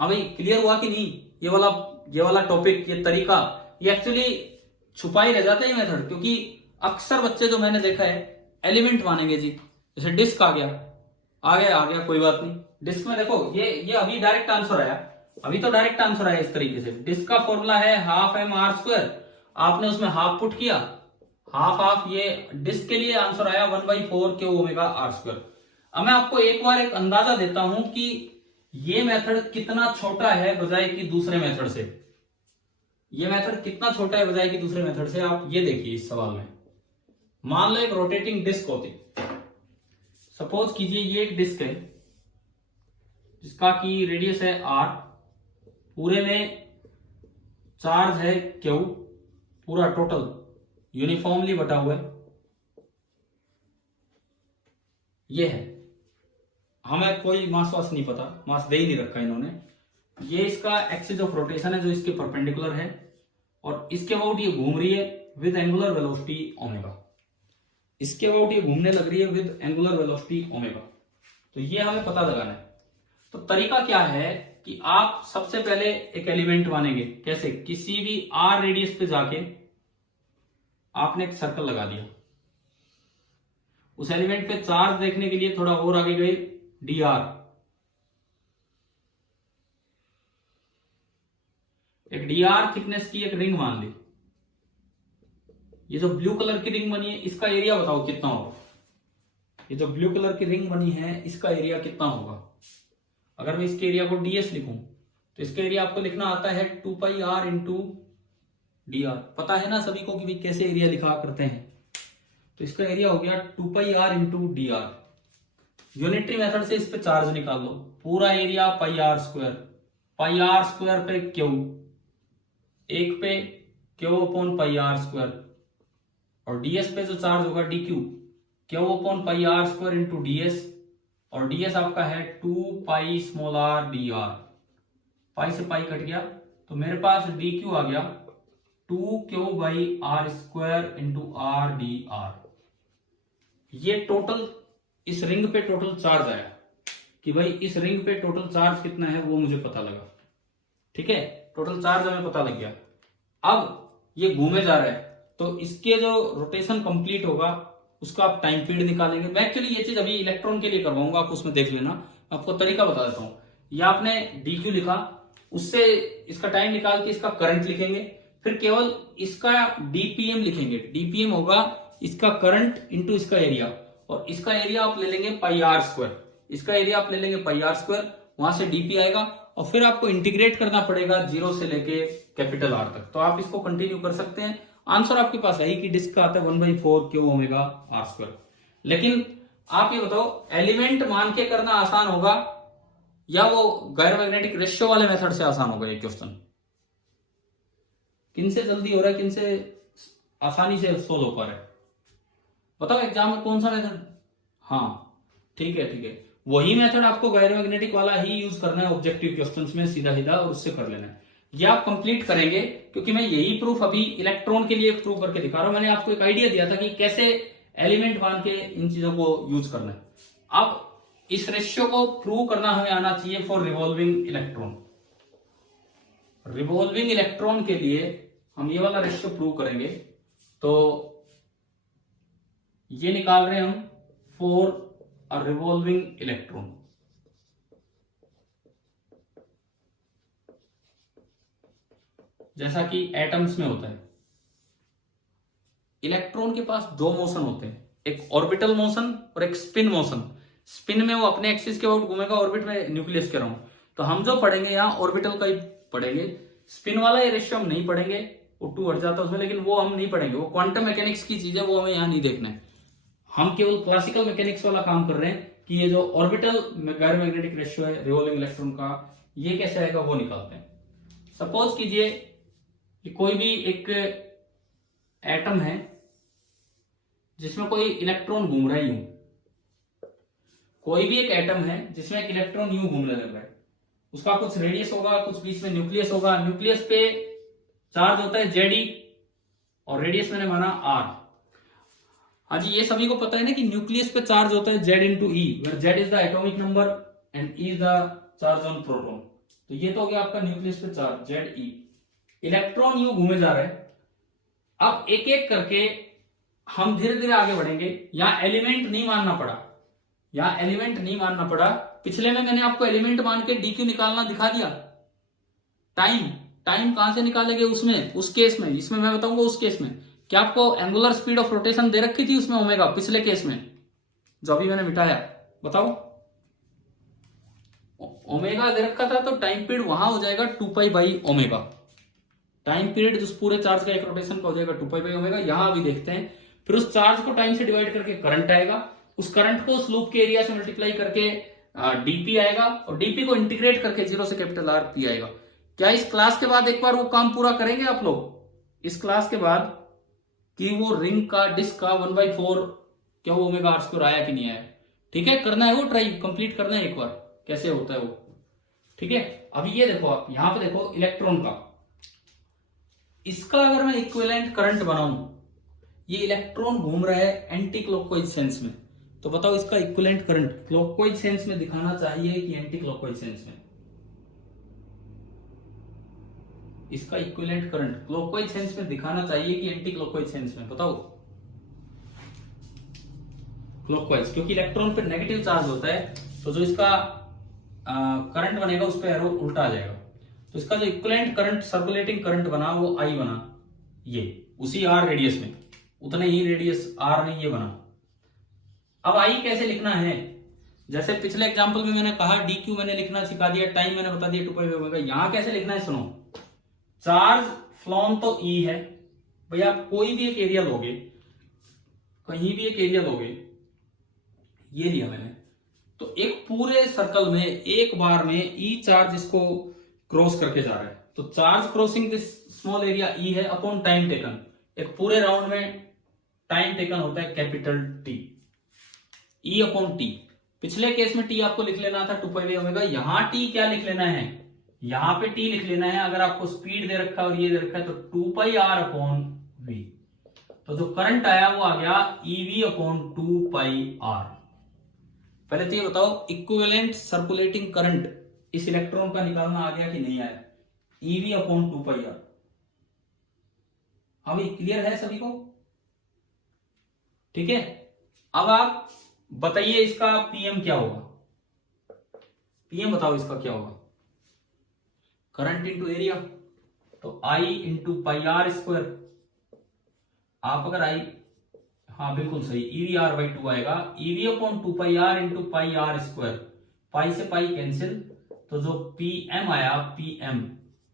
हाँ भाई, क्लियर हुआ कि नहीं? ये वाला टॉपिक, ये तरीका, ये एक्चुअली छुपा ही रह जाता है मेथड, क्योंकि अक्सर बच्चे जो मैंने देखा है एलिमेंट मानेंगे जी, जैसे डिस्क आ गया कोई बात नहीं। डिस्क में देखो ये अभी डायरेक्ट आंसर आया, अभी तो डायरेक्ट आंसर आया इस तरीके से। डिस्क का फॉर्मूला है हाफ एम आर स्क्वायर, आपने उसमें हाफ पुट किया, हाफ, ये डिस्क के लिए आंसर आया 1/4 क्यू ओमेगा आर स्क्वायर। अब मैं आपको एक बार एक अंदाजा देता हूं कि ये मेथड कितना छोटा है बजाय कि दूसरे मेथड से, ये मेथड कितना छोटा है बजाय कि दूसरे मेथड से। आप ये देखिए इस सवाल में, मान लो एक रोटेटिंग डिस्क होती, सपोज कीजिए ये एक डिस्क है जिसका की रेडियस है आर, पूरे में चार्ज है क्यू, पूरा टोटल यूनिफॉर्मली बटा हुआ है, ये है, हमें कोई मास वास नहीं पता, मास दे ही नहीं रखा इन्होंने। ये इसका एक्सिस ऑफ रोटेशन है जो इसके परपेंडिकुलर है, और इसके अबाउट ये घूम रही है विद एंगुलर वेलोसिटी ओमेगा, इसके अबाउट ये घूमने लग रही है विद एंगुलर वेलोसिटी ओमेगा। तो ये हमें पता लगाना है। तो तरीका क्या है कि आप सबसे पहले एक एलिमेंट मानेंगे, कैसे? किसी भी आर रेडियस पे जाके आपने एक सर्कल लगा दिया, उस एलिमेंट पे चार्ज देखने के लिए थोड़ा और आगे गए डी आर, एक डी आर थिकनेस की एक रिंग मान ली। ये जो ब्लू कलर की रिंग बनी है इसका एरिया बताओ कितना होगा? ये जो ब्लू कलर की रिंग बनी है इसका एरिया कितना होगा? अगर मैं इसके एरिया को डीएस लिखूं तो इसका एरिया आपको लिखना आता है 2 pi r into d are. पता है ना सभी को कि भाई कैसे एरिया लिखा करते हैं। तो इसका एरिया हो गया 2 pi r into d r. Unitary method से इस पे चार्ज निकाल लो, पूरा area pi r square per q, एक per q upon pi r square, और डीएस पे जो चार्ज होगा d q upon pi r square into ds, और डीएस आपका है 2 pi small r D r. Pi से पाई कट गया तो मेरे पास डी क्यू आ गया 2 Q by R square into R D R. ये टोटल इस रिंग पे टोटल चार्ज आया कि भाई इस रिंग पे टोटल चार्ज कितना है वो मुझे पता लगा। ठीक है, टोटल चार्ज हमें पता लग गया। अब ये घूमे जा रहा है तो इसके जो रोटेशन कंप्लीट होगा उसका आप टाइम पीरियड निकालेंगे। मैं एक्चुअली ये चीज अभी इलेक्ट्रॉन के लिए करवाऊंगा, आप उसमें देख लेना। आपको तरीका बता देता हूं। ये आपने डी क्यू लिखा, उससे इसका टाइम निकाल के इसका करंट लिखेंगे, फिर केवल इसका डीपीएम लिखेंगे। डीपीएम होगा इसका करंट इंटू इसका एरिया, और इसका एरिया आप ले लेंगे पाई आर स्क्वायर, इसका एरिया आप ले लेंगे पाई आर स्क्वायर, वहां से डीपी आएगा, और फिर आपको इंटीग्रेट करना पड़ेगा 0 से लेके कैपिटल आर तक। तो आप इसको कंटिन्यू कर सकते हैं। आंसर आपके पास है कि डिस्क का आता है 1/4 क्यू ओमेगा आर स्क्वायर। लेकिन आप ये बताओ एलिमेंट मान के करना आसान होगा या वो गैर मैग्नेटिक रेशियो वाले मेथड से आसान होगा? ये क्वेश्चन किनसे जल्दी हो रहा है, किनसे आसानी से सोल्व हो पा रहा है? बताओ एग्जाम में कौन सा मेथड? हाँ ठीक है, वही मेथड आपको गैर मैग्नेटिक वाला ही यूज करना है ऑब्जेक्टिव क्वेश्चंस में, सीधा सीधा, और उससे कर लेना है। ये आप कंप्लीट करेंगे, क्योंकि मैं यही प्रूफ अभी इलेक्ट्रॉन के लिए प्रूव करके दिखा रहा हूं। मैंने आपको एक आइडिया दिया था कि कैसे एलिमेंट मान के इन चीजों को यूज करना है। अब इस रेशियो को प्रूव करना हमें आना चाहिए for revolving electron. Revolving electron के लिए हम ये वाला रेशियो प्रूव करेंगे। तो ये निकाल रहे हैं हम फॉर अ रिवॉल्विंग इलेक्ट्रॉन। जैसा कि एटम्स में होता है, इलेक्ट्रॉन के पास दो मोशन होते हैं, एक ऑर्बिटल मोशन और एक स्पिन मोशन। स्पिन में वो अपने एक्सिस के अबाउट घूमेगा, ऑर्बिट में न्यूक्लियस के राउंड। तो हम जो पढ़ेंगे यहाँ ऑर्बिटल का ही पढ़ेंगे, स्पिन वाला ये रेशियो हम नहीं पढ़ेंगे, वो 2 हट जाता है उसमें, लेकिन वो हम नहीं पढ़ेंगे, वो क्वांटम मैकेनिक्स की चीज है, वो हमें यहाँ नहीं देखना है। हम केवल क्लासिकल मैकेनिक्स वाला काम कर रहे हैं कि ये जो ऑर्बिटल गैर मैग्नेटिक रेशियो है रिवॉल्विंग इलेक्ट्रॉन का, ये कैसे आएगा वो निकालते हैं। सपोज कीजिए कि कोई भी एक एटम है जिसमें कोई इलेक्ट्रॉन घूम रहा है यूं, कोई भी एक एटम है जिसमें एक इलेक्ट्रॉन यूं घूमने लग रहा है, उसका कुछ रेडियस होगा, कुछ बीच में न्यूक्लियस होगा, न्यूक्लियस पे चार्ज होता है Ze और रेडियस मैंने माना R। हाँ जी, ये सभी को पता है ना कि न्यूक्लियस पे चार्ज होता है Z into E, where Z is the atomic number and E is the charge on proton। तो ये तो हो गया आपका न्यूक्लियस पे चार्ज Ze। इलेक्ट्रॉन यूं घूमे जा रहा है। अब एक एक करके हम धीरे धीरे आगे बढ़ेंगे। यहां एलिमेंट नहीं मानना पड़ा, यहां एलिमेंट नहीं मानना पड़ा। पिछले में मैंने आपको एलिमेंट मान के डीक्यू निकालना दिखा दिया। टाइम कहां से निकालेंगे उसमें, उस केस में, इसमें मैं बताऊंगा उस केस में। क्या आपको एंगुलर स्पीड ऑफ रोटेशन दे रखी थी उसमें ओमेगा, पिछले केस में जो अभी मैंने मिटाया? बताओ, ओमेगा दे रखा था, तो टाइम पीरियड वहां हो जाएगा 2 pi by omega. Time period जिस पूरे चार्ज का एक रोटेशन का हो जाएगा 2 पाई बाई ओमेगा। यहां अभी देखते हैं, फिर उस चार्ज को टाइम से डिवाइड करके करंट आएगा, उस करंट को उस लूप के एरिया से मल्टीप्लाई करके डीपी आएगा, और डीपी को इंटीग्रेट करके 0 से कैपिटल आर पी आएगा। क्या इस क्लास के बाद एक बार वो काम पूरा करेंगे आप लोग इस क्लास के बाद, कि वो रिंग का डिस्क का 1/4 क्या वो ओमेगा आर स्क्वायर आया कि नहीं आया? ठीक है, करना है वो, ट्राई कंप्लीट करना है एक बार, कैसे होता है वो। ठीक है, अभी ये देखो, आप यहां पे देखो इलेक्ट्रॉन का, इसका अगर मैं इक्विवेलेंट करंट बनाऊं, ये इलेक्ट्रॉन घूम रहा है एंटी क्लॉकवाइज सेंस में, तो बताओ इसका इक्विवेलेंट करंट क्लॉकवाइज सेंस में दिखाना चाहिए कि एंटी क्लॉकवाइज सेंस में? इसका इक्विवेलेंट करंट क्लॉकवाइज सेंस में दिखाना चाहिए कि एंटी क्लॉकवाइज सेंस में? बताओ। क्लॉकवाइज, क्योंकि इलेक्ट्रॉन पर नेगेटिव चार्ज होता है, तो जो इसका करंट बनेगा उस पर एरो उल्टा आ जाएगा। तो इसका जो इक्विवेलेंट करंट, सर्कुलेटिंग करंट बना, वो आई बना, ये उसी आर रेडियस में, उतने ही रेडियस आर में ये बना। अब आई कैसे लिखना है? जैसे पिछले एग्जांपल में मैंने कहा डी क्यू मैंने लिखना सिखा दिया, टाइम मैंने बता दिया 2π/, यहां कैसे लिखना है सुनो। चार्ज फ्लॉन तो ई है भैया, आप कोई भी एक एरिया लोगे, कहीं भी एक एरिया लोगे, ये लिया मैंने, तो एक पूरे सर्कल में एक बार में ई चार्ज इसको क्रॉस करके जा रहा है, तो charge crossing this small area ई है अपॉन टाइम टेकन, एक पूरे राउंड में टाइम टेकन होता है कैपिटल टी, ई अपॉन टी। पिछले केस में टी आपको लिख लेना था 2π/, यहां टी क्या लिख लेना है, यहां पे टी लिख लेना है, अगर आपको स्पीड दे रखा है और ये दे रखा है तो 2πr/v, तो जो करंट आया वो आ गया EV/2πr। पहले तो ये बताओ इक्विवेलेंट सर्कुलेटिंग करंट इस इलेक्ट्रॉन का निकालना आ गया कि नहीं आया, EV/2πr। अभी क्लियर है सभी को, ठीक है। अब आप बताइए इसका पीएम क्या होगा, पीएम बताओ इसका क्या होगा, करंट इंटू एरिया, तो I इंटू πr², आप अगर I, हाँ बिल्कुल सही, EVR/2 आएगा, EV/2πr इंटू πr², पाई से पाई कैंसिल, तो जो पीएम आया पीएम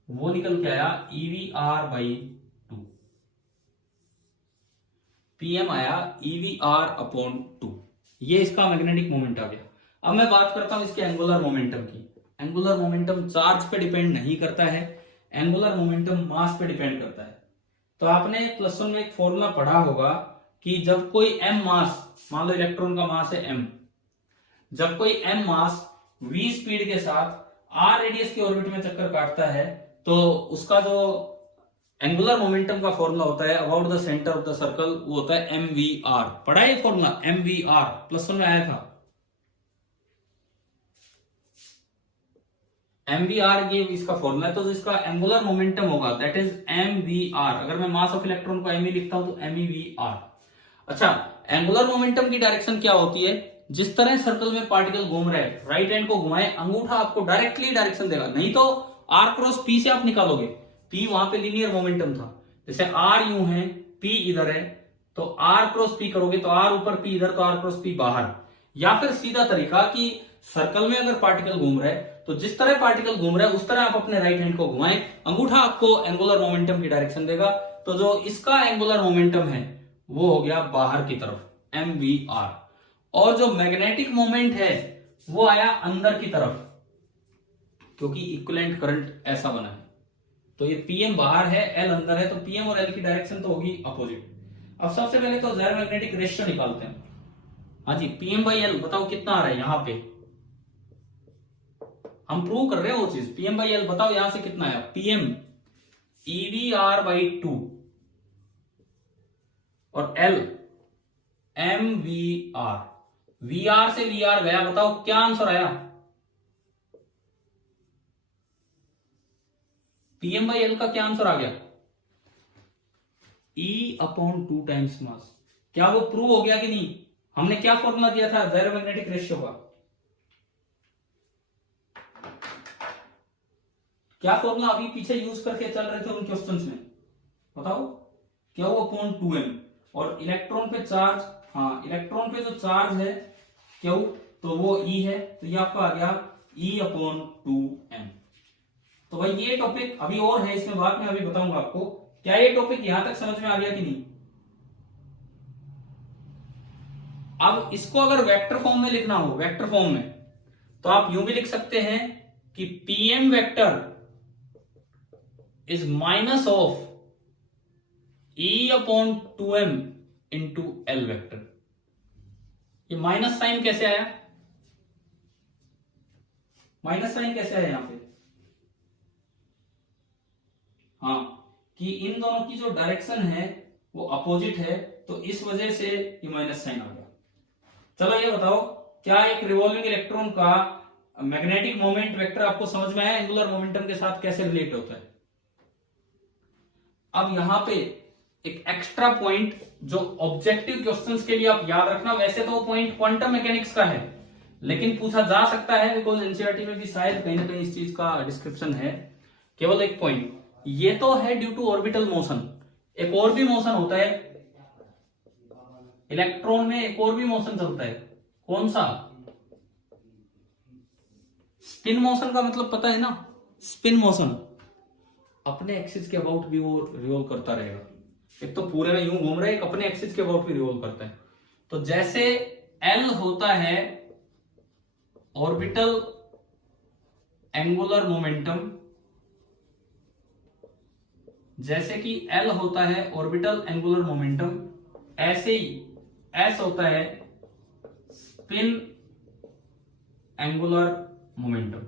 वो निकल के आया EVR/2, पीएम आया EVR/2, ये इसका मैग्नेटिक मोमेंट आ गया। अब मैं बात करता हूं इसके एंगुलर मोमेंटम की। एंगुलर मोमेंटम चार्ज पे डिपेंड नहीं करता है, एंगुलर मोमेंटम मास पे डिपेंड करता है। तो आपने +1 में एक फॉर्मूला पढ़ा होगा कि जब कोई m मास, मान लो इलेक्ट्रॉन का मास है m, जब कोई m मास v स्पीड के साथ r रेडियस के ऑर्बिट में चक्कर काटता है, तो उसका जो एंगुलर मोमेंटम का फॉर्मूला होता है about the centre of the circle, वो होता है mvr। पढ़ा है फॉर्मूला mvr, +1 में आया था mvr, ये इसका फॉर्मूला है। तो इसका एंगुलर मोमेंटम होगा दैट इज mvr। अगर मैं मास ऑफ इलेक्ट्रॉन को me लिखता हूं तो mevr। अच्छा, एंगुलर मोमेंटम की डायरेक्शन क्या होती है, जिस तरह सर्कल में पार्टिकल घूम रहा है, राइट हैंड को घुमाए, अंगूठा आपको डायरेक्टली डायरेक्शन देगा, नहीं तो r×p से आप निकालोगे, p वहां पे लीनियर मोमेंटम था, जैसे r यूं है p इधर है, तो r×p करोगे तो r ऊपर p इधर, तो r×p बाहर। या फिर सीधा तरीका कि सर्कल में अगर पार्टिकल घूम रहा है तो जिस तरह पार्टिकल घूम रहा है उस तरह आप अपने राइट हैंड को घुमाएं, अंगूठा आपको एंगुलर मोमेंटम की डायरेक्शन देगा, तो जो इसका एंगुलर मोमेंटम है वो हो गया बाहर की तरफ mvr, और जो मैग्नेटिक मोमेंट है वो आया अंदर की तरफ, क्योंकि इक्विवेलेंट करंट ऐसा बना है। तो ये पीएम बाहर है, एल अंदर है, तो पीएम और एल की डायरेक्शन तो होगी अपोजिट। अब सबसे पहले तो ज़ाहिर मैग्नेटिक रेशियो निकालते हैं। हाँ जी, pm/l बताओ कितना आ रहा है, यहां पे हम प्रूव कर रहे हैं वो चीज। pm/l बताओ यहां से कितना आया, pm EVR/2 और L mvr, vr से vr गया, बताओ क्या आंसर आया, pm/l का क्या आंसर आ गया, E/2 टाइम्स मास। क्या वो प्रूव हो गया कि नहीं, हमने क्या फॉर्मूला दिया था ज़ाहिर मैग्नेटिक रेशियो का, क्या फॉर्मूला अभी पीछे यूज करके चल रहे थे उन क्वेश्चंस में, बताओ क्या वो Q/2m, और इलेक्ट्रॉन पे चार्ज, हाँ इलेक्ट्रॉन पे जो चार्ज है Q, तो वो E है, तो ये आपका आ गया E/2m। तो भाई ये टॉपिक अभी और है, इसमें बाद में अभी बताऊंगा आपको। क्या ये टॉपिक यहां तक समझ में आ गया कि नहीं। अब इसको अगर वेक्टर फॉर्म में लिखना हो, वेक्टर फॉर्म में, तो आप यूं भी लिख सकते हैं कि pm vector is minus of E/2m into L vector. ये माइनस साइन कैसे आया, माइनस साइन कैसे आया यहां पे, हाँ कि इन दोनों की जो डायरेक्शन है वो अपोजिट है, तो इस वजह से ये माइनस साइन आ गया। चलो ये बताओ, क्या एक रिवॉल्विंग इलेक्ट्रॉन का मैग्नेटिक मोमेंट वेक्टर आपको समझ में आया एंगुलर मोमेंटम के साथ कैसे रिलेट होता है। अब यहां पे एक एक्स्ट्रा पॉइंट जो ऑब्जेक्टिव क्वेश्चंस के लिए आप याद रखना, वैसे तो वो पॉइंट क्वांटम मैकेनिक्स का है लेकिन पूछा जा सकता है, बिकॉज एनसीईआरटी में भी शायद कहीं ना कहीं इस चीज का डिस्क्रिप्शन है। केवल एक पॉइंट, ये तो है ड्यू टू ऑर्बिटल मोशन, एक और भी मोशन होता है इलेक्ट्रॉन में, एक और भी मोशन चलता है, कौन सा, स्पिन मोशन का मतलब पता है ना, स्पिन मोशन अपने एक्सिस के अबाउट भी वो रिवॉल्व करता रहेगा। एक तो पूरे में यूं घूम रहा है, एक अपने एक्सिस के अबाउट भी रिवॉल्व करता है। तो जैसे एल होता है ऑर्बिटल एंगुलर मोमेंटम, जैसे कि एल होता है ऑर्बिटल एंगुलर मोमेंटम, ऐसे ही एस होता है स्पिन एंगुलर मोमेंटम।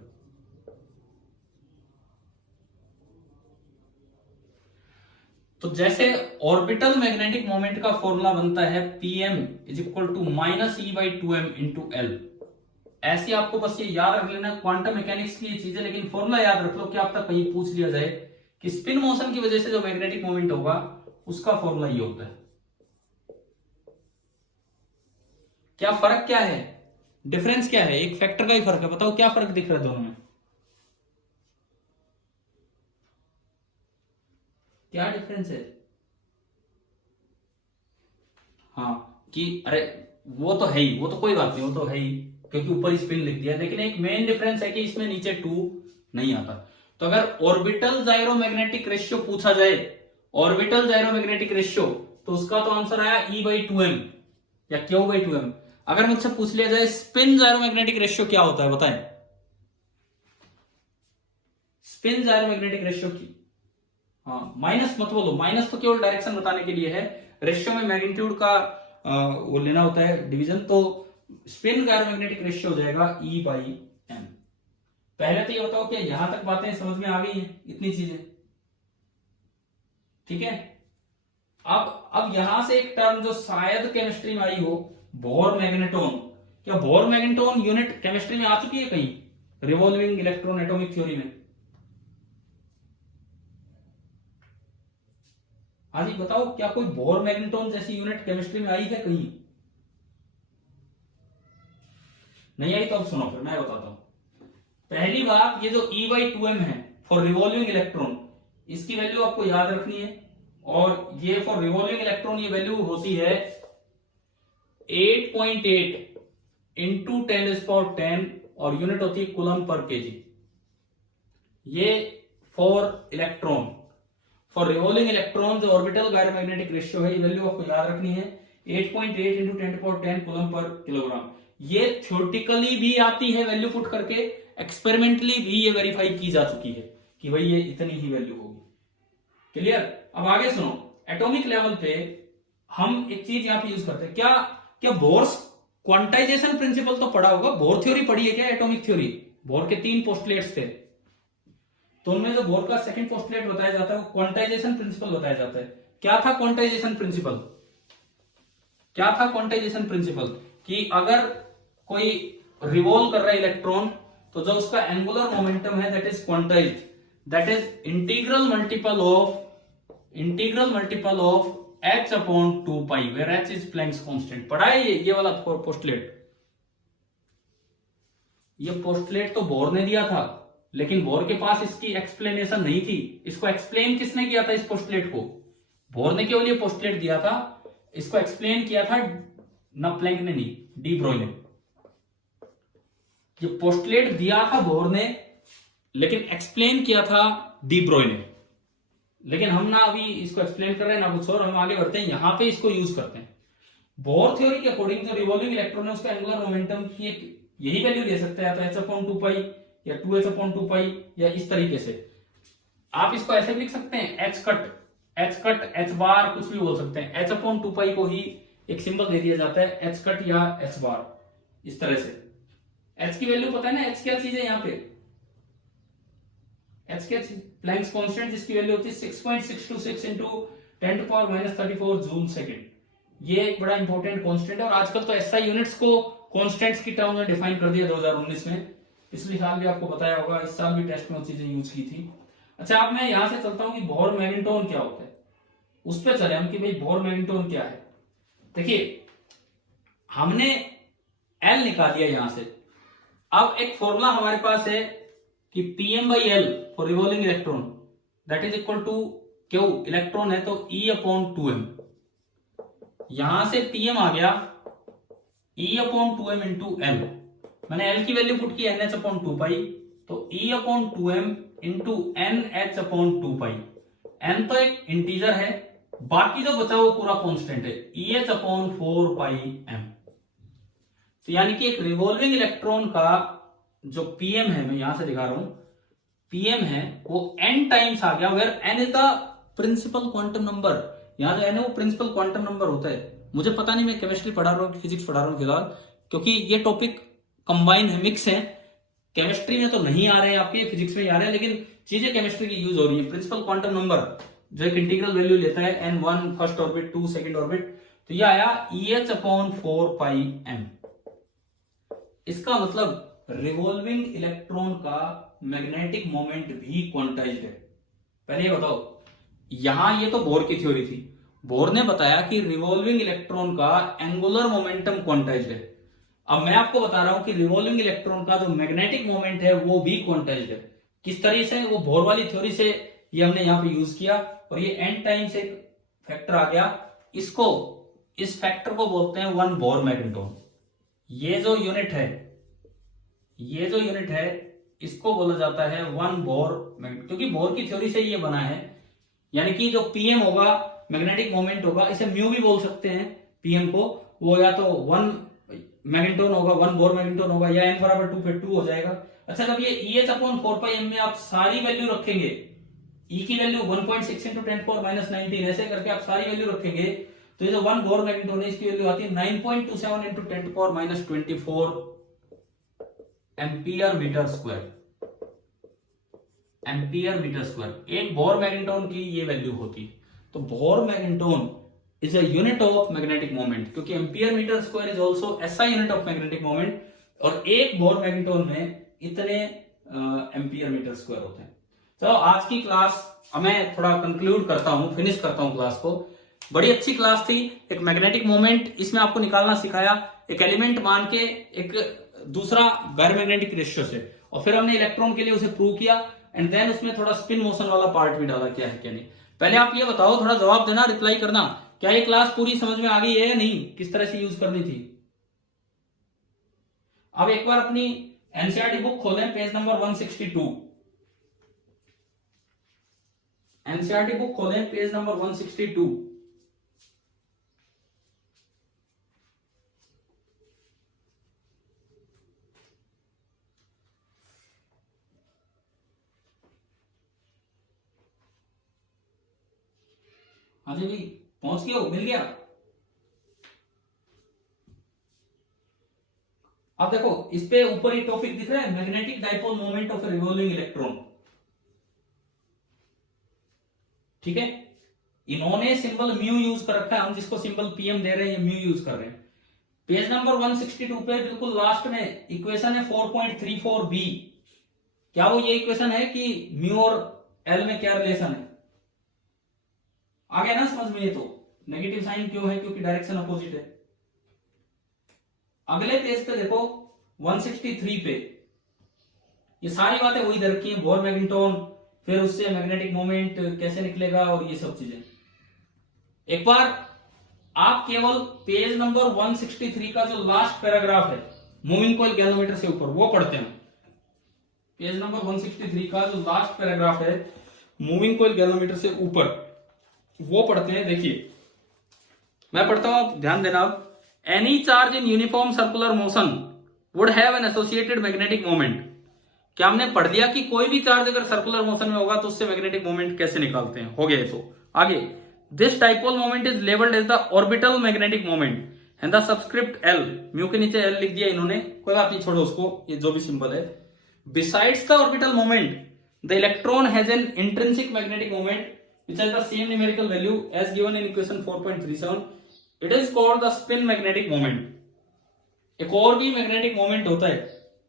तो जैसे ऑर्बिटल मैग्नेटिक मोमेंट का फॉर्मूला बनता है Pm is equal to -E/2m into L, ऐसे आपको बस ये याद रख लेना, क्वांटम मैकेनिक्स की ये चीजें, लेकिन फॉर्मूला याद रख लो कि आपका कहीं पूछ लिया जाए कि स्पिन मोशन की वजह से जो मैग्नेटिक मोमेंट होगा उसका फॉर्मूला ये होता है। क्या फर्क क्या है, डिफरेंस क्या है, एक फैक्टर का ही फर्क है, बताओ क्या फर्क दिख रहा है दोनों में, क्या डिफरेंस है? हाँ कि अरे वो तो है ही, वो तो कोई बात नहीं, वो तो है ही क्योंकि ऊपर ही स्पिन लिख दिया, लेकिन एक मेन डिफरेंस है कि इसमें नीचे 2 नहीं आता। तो अगर ऑर्बिटल जायरोमैग्नेटिक रेशियो पूछा जाए, ऑर्बिटल जायरोमैग्नेटिक रेशियो, तो उसका तो आंसर आया E/2m या Q/2m। अगर मुझसे पूछ लिया जाए स्पिन जायरोमैग्नेटिक रेशियो क्या होता है बताएं, स्पिन जायरोमैग्नेटिक रेशियो की, हाँ माइनस मत बोलो, माइनस तो केवल डायरेक्शन बताने के लिए है, रेशियो में मैग्नीट्यूड का वो लेना होता है डिवीजन। तो स्पिन जायरोमैग्नेटिक रेशियो हो जाएगा E/m। पहले तो ये बताओ क्या यहां तक बातें समझ में आ गई हैं, इतनी चीजें ठीक है। अब यहां से एक टर्म जो शायद केमिस्ट्री में आई हो, बोर मैग्नेटोन, क्या बोर मैग्नेटोन यूनिट केमिस्ट्री में आ चुकी है कहीं, रिवॉल्विंग इलेक्ट्रॉन एटॉमिक थ्योरी में? हाँ जी बताओ, क्या कोई बोर मैग्नेटोन जैसी यूनिट केमिस्ट्री में आई है कहीं? नहीं आई? तो अब सुनो फिर मैं बताता हूं। पहली बात, ये जो E/2m है फॉर रिवॉल्विंग इलेक्ट्रॉन, इसकी वैल्यू आपको याद रखनी है, और ये फॉर रिवॉल्विंग इलेक्ट्रॉन ये वैल्यू होती है 8.8 इंटू 10⁻10 और यूनिट होती है कूलम पर केजी। ये for electron, for revolving electron जो ऑर्बिटल गायरोमैग्नेटिक रेशियो है, ये वैल्यू आपको याद रखनी है 8.8 इंटू 10⁻10 कूलम पर किलोग्राम। ये थ्योरेटिकली भी आती है वैल्यू पुट करके, एक्सपेरिमेंटली भी ये वेरीफाई की जा चुकी है कि भाई ये इतनी ही वैल्यू होगी। क्लियर? अब आगे सुनो, एटॉमिक लेवल पे हम एक चीज यहां पे यूज करते हैं, क्या बोर्स क्वांटाइजेशन प्रिंसिपल तो पढ़ा होगा, बोर थ्योरी पढ़ी है क्या, एटॉमिक थ्योरी? बोर के 3 पोस्टुलेट्स थे, तो उनमें जो बोर का सेकंड पोस्टुलेट बताया जाता है वो क्वांटाइजेशन प्रिंसिपल बताया जाता है। क्या था क्वांटाइजेशन प्रिंसिपल? क्या था क्वांटाइजेशन प्रिंसिपल? कि अगर कोई रिवॉल्व कर रहा है इलेक्ट्रॉन, तो जो उसका एंगुलर मोमेंटम है that is quantized, that is integral multiple of h/2π, where h is Planck's constant. पढ़ा है ये वाला पोस्टुलेट? ये पोस्टुलेट तो बोर ने दिया था, लेकिन बोर के पास इसकी एक्सप्लेनेशन नहीं थी। इसको एक्सप्लेन किसने किया था इस पोस्टुलेट को? बोर ने केवल ये पोस्टुलेट दिया था, इसको एक्सप्लेन किया था ना प्लैंक ने, नहीं, डी ब्रोई ने। ये पोस्टुलेट दिया था बोर ने, लेकिन एक्सप्लेन किया था डी ब्रोई ने। लेकिन हम ना अभी इसको एक्सप्लेन कर रहे हैं ना कुछ और, हम आगे बढ़ते हैं, यहां पे इसको यूज करते हैं। बोर थ्योरी के अकॉर्डिंग जो रिवॉल्विंग इलेक्ट्रॉन है उसका एंगुलर मोमेंटम की यही वैल्यू ले सकते हैं, तो h/2π या 2h/2π या इस तरीके से। आप इसको ऐसे भी लिख सकते हैं h कट h बार, कुछ भी बोल सकते हैं। h/2π को ही एक सिंबल दे दिया जाता है h कट या h बार, इस तरह से। h की वैल्यू पता है ना, h क्या चीज है यहाँ पे, h क्या चीज, प्लैंक्स कांस्टेंट, जिसकी वैल्यू होती है 6.626 इंटू 10⁻34 जूल सेकेंड। ये एक बड़ा इंपॉर्टेंट कांस्टेंट है, और आजकल तो SI यूनिट्स को कांस्टेंट्स की टर्म में डिफाइन कर दिया 2019 में। पिछले साल भी आपको बताया होगा, इस साल भी टेस्ट में वो चीजें यूज की थी। अच्छा, अब मैं यहां से चलता हूं कि बोर मैग्नेटोन क्या होता है, उस पर चले हम कि भाई बोर मैग्नेटोन क्या है। देखिए, हमने L निकाल दिया यहां से। अब एक फॉर्मूला हमारे पास है कि Pm/L for revolving electron that is equal to, क्यों इलेक्ट्रॉन है तो E/2m। यहां से Pm आ गया E/2m इंटू L, मैंने एल की वैल्यू पुट की NH/2 तो E/2m इंटू NH/2 n तो एक इंटीजर है, बाकी जो बचा वो पूरा कांस्टेंट है EH/4πm। तो यानी कि एक रिवॉल्विंग इलेक्ट्रॉन का जो पीएम है, मैं यहां से दिखा रहा हूं, पीएम है वो n टाइम्स आ गया, where n is the principal quantum number. यहां जो n है वो प्रिंसिपल क्वांटम नंबर होता है। मुझे पता नहीं मैं केमिस्ट्री पढ़ा रहा हूँ फिजिक्स पढ़ा रहा हूँ फिलहाल, क्योंकि ये टॉपिक कंबाइन है, मिक्स है। केमिस्ट्री में तो नहीं आ रहे हैं आपके, फिजिक्स में ही आ रहे हैं, लेकिन चीजें केमिस्ट्री की यूज हो रही है। प्रिंसिपल क्वांटम नंबर जो एक इंटीग्रल वैल्यू लेता है n1 first orbit, 2 second orbit, तो ये आया EH/4πm। इसका मतलब रिवॉल्विंग इलेक्ट्रॉन का मैग्नेटिक मोमेंट भी क्वांटाइज्ड है। पहले ये बताओ, यहां ये तो बोर की थ्योरी थी, बोर ने बताया कि रिवॉल्विंग इलेक्ट्रॉन का एंगुलर मोमेंटम क्वांटाइज्ड है। अब मैं आपको बता रहा हूं कि रिवॉल्विंग इलेक्ट्रॉन का जो मैग्नेटिक मोमेंट है वो भी क्वांटाइज्ड है। किस तरह से? वो बोर वाली थ्योरी से ये हमने यहां पे यूज किया, और ये n टाइम्स एक फैक्टर आ गया। इसको, इस फैक्टर को बोलते हैं 1 बोर मैग्नेटोन। ये जो यूनिट है इसको बोला जाता है 1 बोर मैग्नेट, क्योंकि बोर की थ्योरी से ये बना है। यानी कि जो पीएम होगा, मैग्नेटिक मोमेंट होगा, इसे म्यू भी बोल सकते हैं पीएम को, वो या तो 1 मैग्नेटोन होगा, 1 बोर मैग्नेटोन होगा, या n बराबर 2 पे 2 हो जाएगा। अच्छा, जब ये EH/4πm में आप सारी वैल्यू रखेंगे, E की वैल्यू 1.6 × 10⁻19 ऐसे करके आप सारी वैल्यू रखेंगे, तो ये जो 1 बोर मैग्नेटोन है इसकी वैल्यू आती है 9.27 × 10⁻24 एम्पियर मीटर स्क्वायर। एक बोर मैग्नेटोन की ये वैल्यू होती है। तो Bohr magneton is a unit of magnetic moment, क्योंकि ampere metre square is also SI unit of magnetic moment, और एक बोर मैग्नेटोन में इतने एम्पियर मीटर स्क्वायर होते हैं। चलो, आज की क्लास मैं थोड़ा कंक्लूड करता हूं, फिनिश करता हूं क्लास को। बड़ी अच्छी क्लास थी। एक मैग्नेटिक मोमेंट इसमें आपको निकालना सिखाया, एक एलिमेंट मान के एक दूसरा बैरोमैग्नेटिक रेशियो से, और फिर हमने इलेक्ट्रॉन के लिए उसे प्रूव किया, एंड देन उसमें थोड़ा स्पिन मोशन वाला पार्ट भी डाला, क्या है क्या नहीं। पहले आप ये बताओ, थोड़ा जवाब देना, रिप्लाई करना, क्या ये क्लास पूरी समझ में आ गई है या नहीं, किस तरह से यूज करनी थी। अब एक बार अपनी एनसीईआरटी बुक खोलें, पेज नंबर 162। एनसीईआरटी बुक खोलें, पेज नंबर 162। हाँ जी, पहुंच गए हो, मिल गया। अब देखो, इस पे ऊपर ही टॉपिक दिख रहा है, magnetic dipole moment of revolving electron. ठीक है, इन्होंने सिंबल म्यू यूज कर रखा है, हम जिसको सिंबल पीएम दे रहे हैं ये म्यू यूज कर रहे हैं। पेज नंबर 162 पे बिल्कुल लास्ट में इक्वेशन है 4.34b। क्या वो ये इक्वेशन है कि म्यू और एल में क्या रिलेशन है? आ गया ना समझ में? ये तो नेगेटिव साइन क्यों है? क्योंकि डायरेक्शन अपोजिट है। अगले पेज पे देखो 163 पे, ये सारी बातें वही दे रखी है, बोर मैग्नेटोन, फिर उससे मैग्नेटिक मोमेंट कैसे निकलेगा और ये सब चीजें। एक बार आप केवल पेज नंबर 163 का जो लास्ट पैराग्राफ है मूविंग कॉइल गैल्वेनोमीटर से ऊपर, वो पढ़ते हैं। पेज नंबर 163 का जो लास्ट पैराग्राफ है मूविंग कॉइल गैल्वेनोमीटर से ऊपर, वो पढ़ते हैं। देखिए, मैं पढ़ता हूं, ध्यान देना। अब any charge in uniform circular motion would have an associated magnetic moment. क्या हमने पढ़ लिया कि कोई भी चार्ज अगर सर्कुलर मोशन में होगा तो उससे मैग्नेटिक मोमेंट कैसे निकालते हैं? हो गया। तो आगे, this dipole moment is labelled as the orbital magnetic moment and the subscript L, mu के नीचे एल लिख दिया इन्होंने, कोई बात नहीं, छोड़ो उसको, ये जो भी सिंबल है। Besides the orbital moment the electron has an intrinsic magnetic moment which has the same numerical value as given in equation 4.37. It is called the spin magnetic moment. एक और भी मैग्नेटिक मोमेंट होता है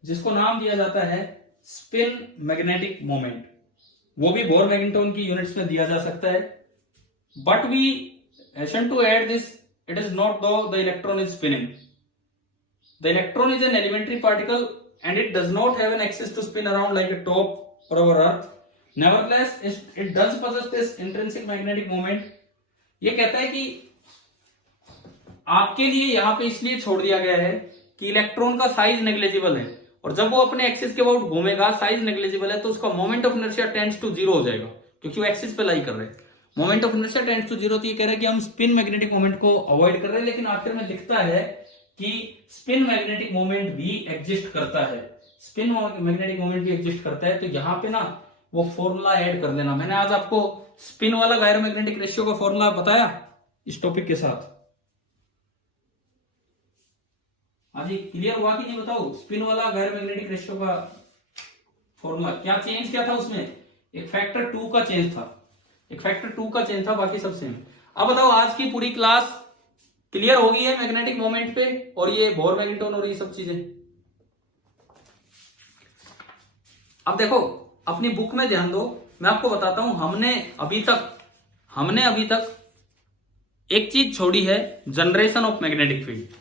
जिसको नाम दिया जाता है स्पिन मैग्नेटिक मोमेंट। वो भी बोर मैग्नेटोन की यूनिट्स में दिया जा सकता है, but we hasten to add this, it is not though the electron is spinning. The electron is an elementary particle and it does not have an axis to spin around like a top or our earth. Nevertheless, it does possess this intrinsic magnetic moment. ये कहता है कि आपके लिए यहाँ पे इसलिए छोड़ दिया गया है कि इलेक्ट्रॉन का साइज नेग्लिजिबल है, और जब वो अपने एक्सिस के अबाउट घूमेगा, साइज नेग्लिजिबल है, तो उसका moment of inertia tends to zero हो जाएगा, क्योंकि वो एक्सिस पे लाई कर रहे हैं। Moment of inertia tends to zero, तो ये कह रहा है कि हम स्पिन मैग्नेटिक मोमेंट को अवॉइड कर रहे हैं, लेकिन आखिर में दिखता है कि स्पिन मैग्नेटिक मोमेंट भी एग्जिस्ट करता है, स्पिन मैग्नेटिक मोमेंट भी एग्जिस्ट करता है। तो यहाँ पे ना वो फॉर्मूला ऐड कर देना। मैंने आज आपको स्पिन वाला गायरो मैग्नेटिक रेशियो का फॉर्मूला बताया इस टॉपिक के साथ। हाँ जी, क्लियर हुआ कि नहीं बताओ? स्पिन वाला गायरो मैग्नेटिक रेशियो का फॉर्मूला क्या चेंज किया था उसमें? एक फैक्टर 2 का चेंज था, एक फैक्टर 2 का चेंज था, बाकी सब सेम। अब बताओ, आज की पूरी क्लास क्लियर हो गई है मैग्नेटिक मोमेंट पे और ये बोर मैग्नेटोन और ये सब चीजें? अब देखो, अपनी बुक में ध्यान दो, मैं आपको बताता हूं, हमने अभी तक एक चीज छोड़ी है, जनरेशन ऑफ मैग्नेटिक फील्ड।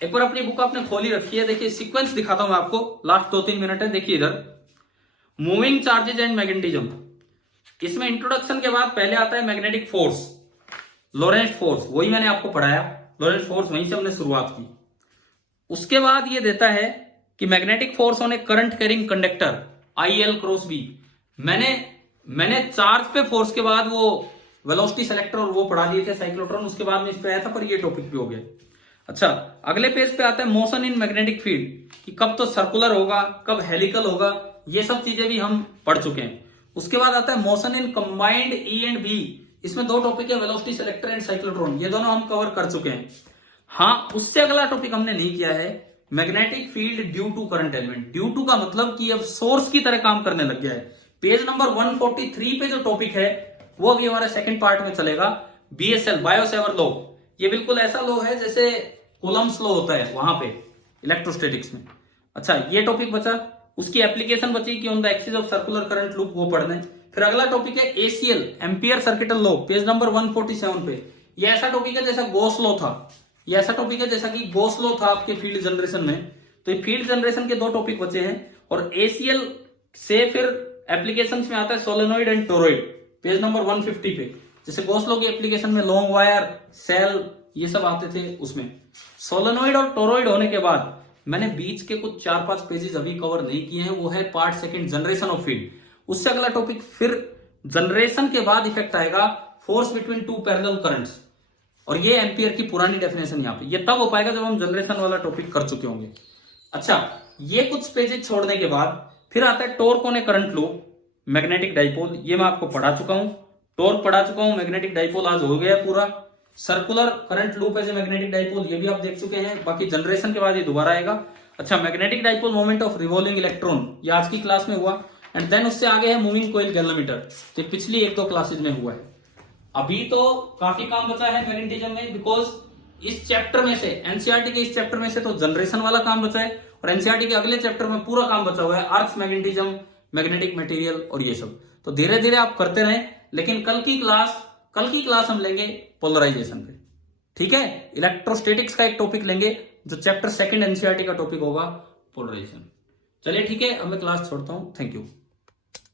एक बार अपनी बुक आपने खोली रखी है, देखिए सीक्वेंस दिखाता हूं मैं आपको, लास्ट 2-3 मिनट है। देखिए इधर, मूविंग चार्जेज एंड मैग्नेटिज्म, इसमें इंट्रोडक्शन के बाद पहले आता है मैग्नेटिक फोर्स, लोरेंट्ज फोर्स, वही मैंने आपको पढ़ाया, लोरेंट्ज फोर्स, वहीं से हमने शुरुआत की। उसके बाद ये देता है कि magnetic force on A current carrying conductor IL cross B। मैंने चार्ज पे फोर्स के बाद वो वेलोसिटी सेलेक्टर और वो पढ़ा दिए थे, साइक्लोट्रॉन, उसके बाद में इस पे आया था, पर ये टॉपिक भी हो गया। अच्छा, अगले पेज पे आता है मोशन इन मैग्नेटिक फील्ड, कि कब तो सर्कुलर होगा, कब हेलिकल होगा, ये सब चीजें भी हम पढ़ चुके हैं। उसके बाद आता है motion in combined E and B, इसमें 2 टॉपिक है, वेलोसिटी सेलेक्टर एंड साइक्लोट्रॉन, ये दोनों हम कवर कर चुके हैं। हाँ, उससे अगला टॉपिक हमने नहीं किया है, magnetic field due to current element. Due to का मतलब कि अब सोर्स की तरह काम करने लग गया है। पेज नंबर 143 पे जो टॉपिक है वो अभी हमारा सेकंड पार्ट में चलेगा, BSL, बायोसेवर लॉ। ये बिल्कुल ऐसा लॉ है जैसे कूलम्स लॉ होता है वहां पे इलेक्ट्रोस्टैटिक्स में। अच्छा, ये टॉपिक बचा, उसकी एप्लीकेशन बची कि on the axis of circular current loop, वो पढ़ना है। फिर अगला टॉपिक है ACL, ampere circuital law, page number 147 पे। ये ऐसा टॉपिक है जैसा गॉस लॉ था, ये ऐसा टॉपिक है जैसा कि गॉस लॉ था आपके फील्ड जनरेशन में। तो ये फील्ड जनरेशन के 2 टॉपिक बचे हैं, और ACL से फिर एप्लीकेशंस में आता है solenoid and toroid, page number 150 पे। जैसे गॉस लॉ की एप्लीकेशन में लॉन्ग वायर, सेल, ये सब आते थे उसमें। सोलेनॉइड और टोरॉइड होने के बाद मैंने बीच के कुछ 4-5 पेजेस अभी कवर नहीं किए हैं, वो है part second, generation of field. उससे अगला टॉपिक, फिर जनरेशन के बाद इफेक्ट आएगा फोर्स बिटवीन 2 पैरेलल करंट्स, और ये एम्पियर की पुरानी डेफिनेशन यहाँ पे, ये तब हो पाएगा जब हम जनरेशन वाला टॉपिक कर चुके होंगे। अच्छा, ये कुछ पेजेस छोड़ने के बाद फिर आता है torque on A current loop, magnetic dipole, ये मैं आपको पढ़ा चुका हूं, टॉर्क पढ़ा चुका हूं, मैग्नेटिक डाइपोल आज हो गया पूरा। Circular current loop as a magnetic dipole, ये भी आप देख चुके हैं, बाकी जनरेशन के बाद ये दोबारा आएगा। अच्छा, magnetic dipole moment of revolving electron, ये आज की क्लास में हुआ। एंड देन उससे आगे है मूविंग कोइल गैल्वेनोमीटर, तो पिछली 1-2 क्लासेज में हुआ है। अभी तो काफी काम बचा है मैग्नेटिज्म में, बिकॉज इस चैप्टर में से, एनसीईआरटी के इस चैप्टर में से तो जनरेशन वाला काम बचा है, और एनसीईआरटी के अगले चैप्टर में पूरा काम बचा हुआ है, आर्क्स मैग्नेटिज्म, मैग्नेटिक मटेरियल और ये सब। तो धीरे धीरे आप करते रहें, लेकिन कल की क्लास हम लेंगे पोलराइजेशन पे, ठीक है? इलेक्ट्रोस्टैटिक्स का एक टॉपिक लेंगे जो चैप्टर 2 एनसीईआरटी का टॉपिक होगा, पोलराइजेशन। चलिए ठीक है, अब मैं क्लास छोड़ता हूं, थैंक यू।